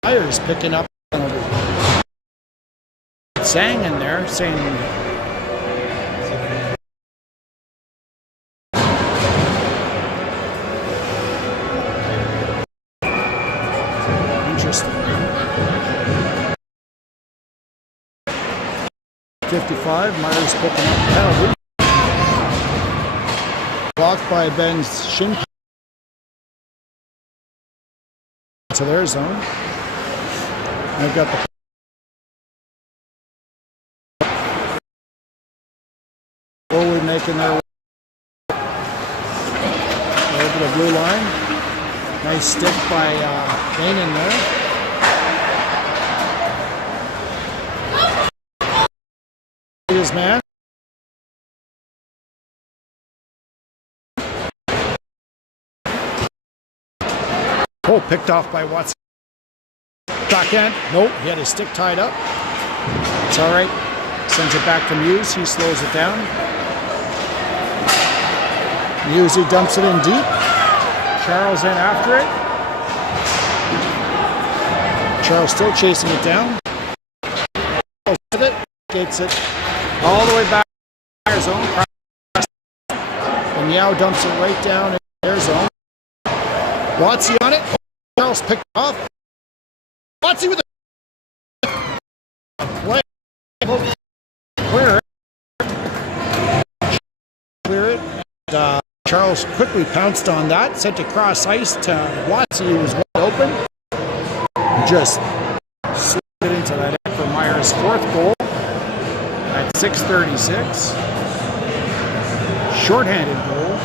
Myers picking up penalty. Sang in there saying interesting. 55, Myers picking up penalty. Blocked by Ben Shin to their zone. They've got the forward making their way over the blue line. Nice stick by Kanan there. His man. Oh, picked off by Watson. Backhand. Nope, he had his stick tied up. It's all right. Sends it back to Muse. He slows it down. Muse, he dumps it in deep. Charles in after it. Charles still chasing it down. With it. Gets it all the way back to their zone. And Yao dumps it right down in their zone. Watsy on it. Charles picked off. Watsy with a play. Clear it. Clear it. And, Charles quickly pounced on that, sent it cross ice to Watsy, who was wide open. Just slid it into that end for Myers' fourth goal at 6:36. Shorthanded goal.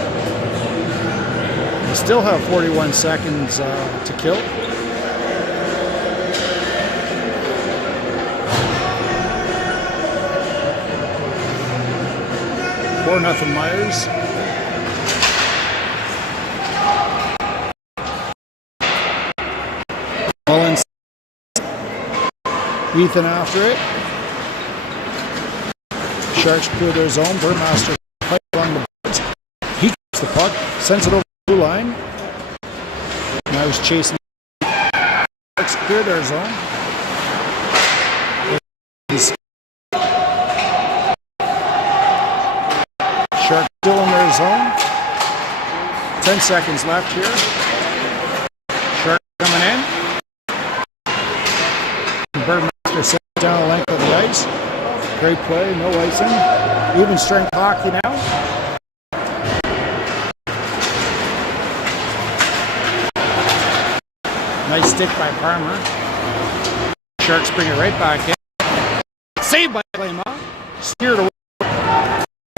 We still have 41 seconds to kill. 4-0 Myers. Mullins. Ethan after it. Sharks clear their zone. Burmaster fight along the boards. He keeps the puck, sends it over the blue line. Now he's chasing. Sharks clear their zone. Sharks still in their zone. 10 seconds left here. Sharks coming in. Burmaster sends it down the length of the ice. Great play, no icing. Even strength hockey now. Nice stick by Parmer. Sharks bring it right back in. Saved by Clayma. Steered away.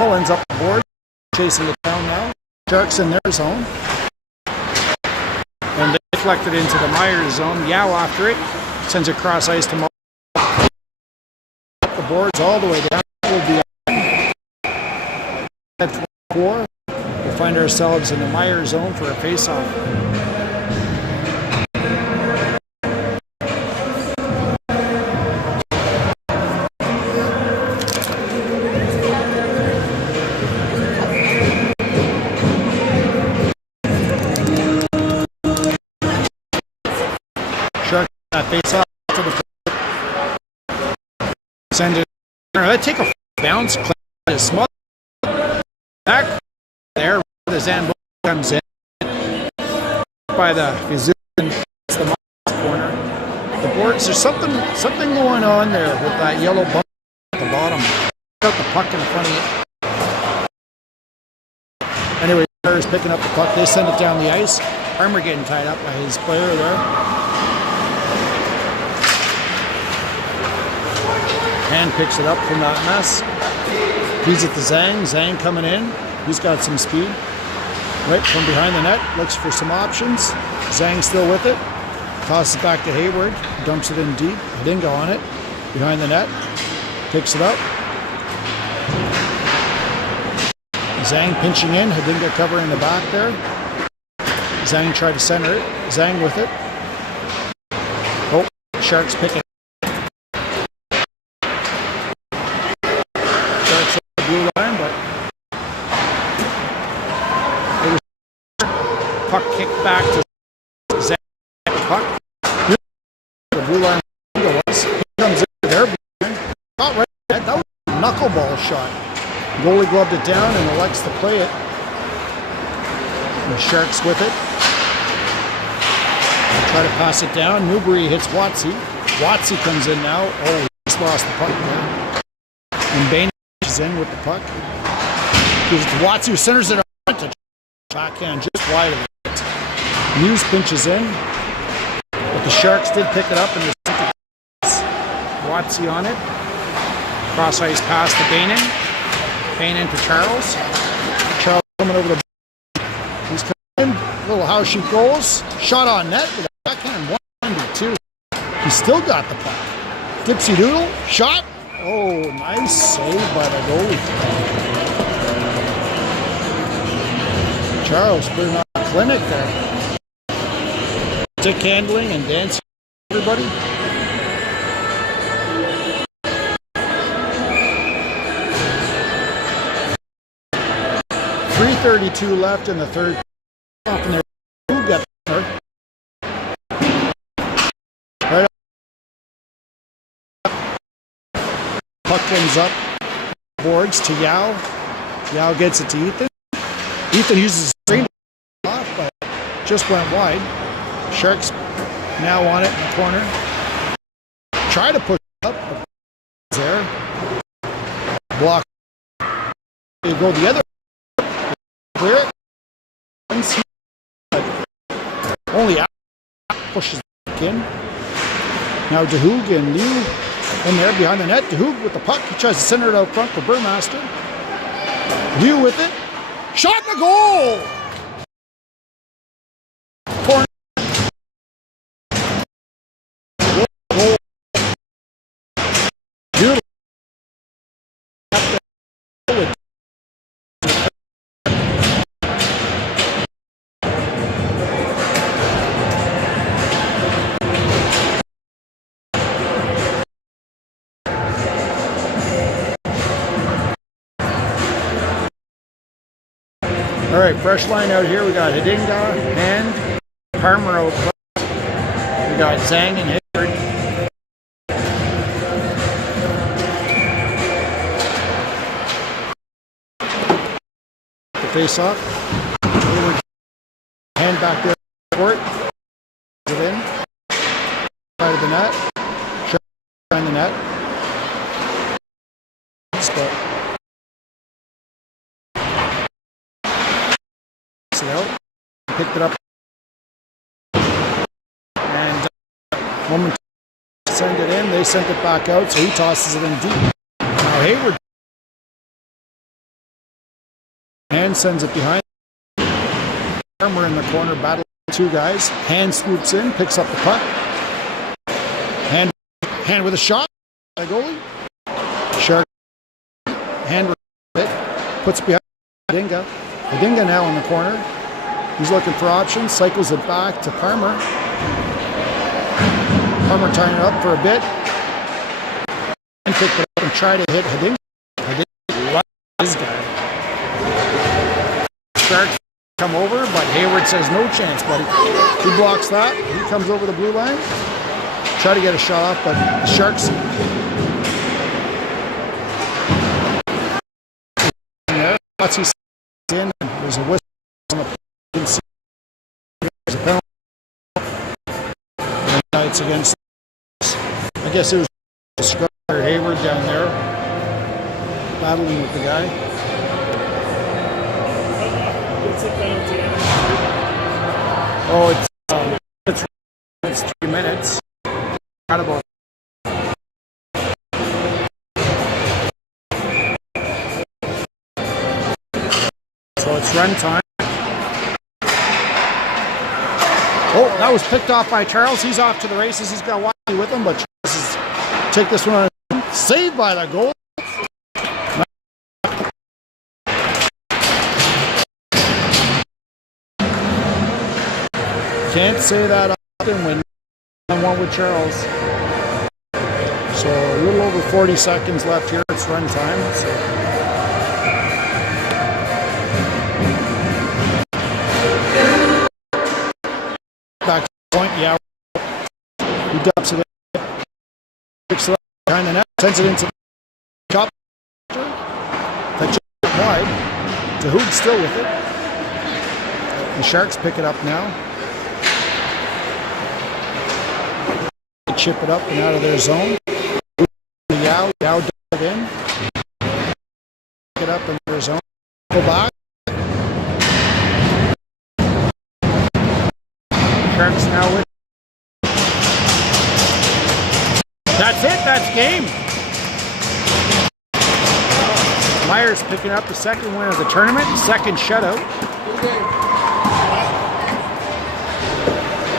Mullins up the board. Chasing it down now. Sharks in their zone. And they deflected into the Myers zone. Yao after it. Sends it cross ice to Mullins. The boards all the way down. Will be at 4. We'll find ourselves in the Meyer zone for a face-off. Shark that face-off to the send it. Let's take a bounce. Small back there. The Zambo comes in by the Gazoo. It's the corner. The boards. There's something going on there with that yellow bump at the bottom. Got the puck in front of you. Anyway, is picking up the puck. They send it down the ice. Armor getting tied up by his player there. Hand picks it up from that mess. He's at the Zhang. Zhang coming in. He's got some speed. Right from behind the net. Looks for some options. Zhang still with it. Tosses it back to Hayward. Dumps it in deep. Hidinga on it. Behind the net. Picks it up. Zhang pinching in. Hidinga covering the back there. Zhang tried to center it. Zhang with it. Oh, Sharks pick it. Blue line, but it was puck kicked back to Zach. Puck. The blue line was. He comes in there. Not right. That was a knuckleball shot. Goalie gloved it down and elects to play it. And the Sharks with it. Try to pass it down. Newbury hits Watsy. Watsy comes in now. Oh, he just lost the puck there. And Bain is in with the puck. Watsy centers it on to backhand just wide of it. Muse pinches in. But the Sharks did pick it up and they sent it. Watsy on it. Cross ice pass to Bainin. Bainin to Charles. Charles coming over the. He's coming in. Little house shoot goals. Shot on net with a backhand 1-2. He's still got the puck. Dipsy Doodle. Shot. Oh, nice save by the goalie. Charles putting on a clinic there. Stick handling and dancing, everybody. .332 left in the third. Up in there. Who got there? Right up. Puck comes up. Boards to Yao. Yao gets it to Ethan. Ethan uses his screen off, but just went wide. Sharks now on it in the corner. Try to push up, but there. Block. They go the other. Clear it. Only pushes back in. Now DeHoog and Liu in there behind the net. DeHoog with the puck. He tries to center it out front for Burmaster. Liu with it. Shot in the goal! All right, fresh line out here. We got Hidinga and Parmer out front. We got Zhang and Hayward. The face off. Hayward hand back there. Court. It in. Side of the net. Shot behind the net. Spot. It out. Picked it up. And moment to send it in. They sent it back out, so he tosses it in deep. Now Hayward and sends it behind. Farmer in the corner battling two guys. Hand swoops in, picks up the puck. Hand with a shot by goalie. Shark hand with it. Puts behind Hidinga. Hidinga now in the corner. He's looking for options. Cycles it back to Parmer. Parmer tying it up for a bit. And picked it up and tried to hit Hidinga. Hidinga loves this guy. Sharks come over, but Hayward says no chance, buddy. He blocks that. He comes over the blue line. Try to get a shot off, but the Sharks there. Once he's in, there's a whistle on the there's a penalty. And it's against, I guess it was Scrubber Hayward down there battling with the guy. Oh, it's 3 minutes. Incredible. So it's run time. Oh, that was picked off by Charles. He's off to the races. He's got Wiley with him, but Charles is take this one on. Saved by the goal. Can't say that often when I'm one with Charles. So a little over 40 seconds left here. It's run time. So. Back to the point, yeah. He dumps it in. Picks it up behind the net. Sends it into the top. That just wide. Dahoud still with it. The Sharks pick it up now. Chip it up and out of their zone. Yao dug in. Pick it up in their zone. Go back. Sharks now with. That's it. That's game. Myers picking up the second win of the tournament. Second shutout.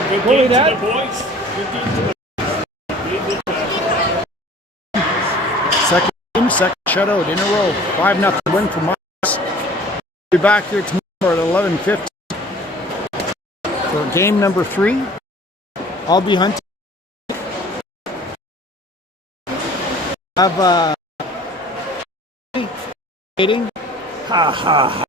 Good game to the boys. Good game to the second shutout in a row. 5-0 win for Myers. Be back here tomorrow at 11:50 for game number 3. I'll be hunting. Have waiting. Ha ha ha.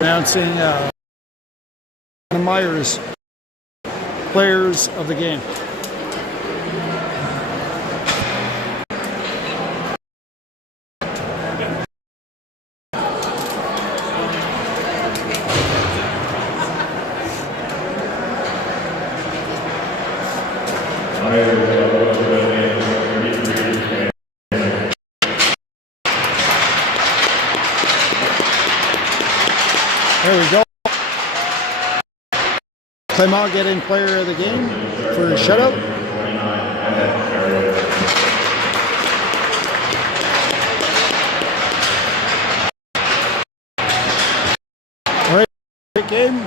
Announcing the Myers players of the game. There we go. Clement getting player of the game for a shutout. All right, great game.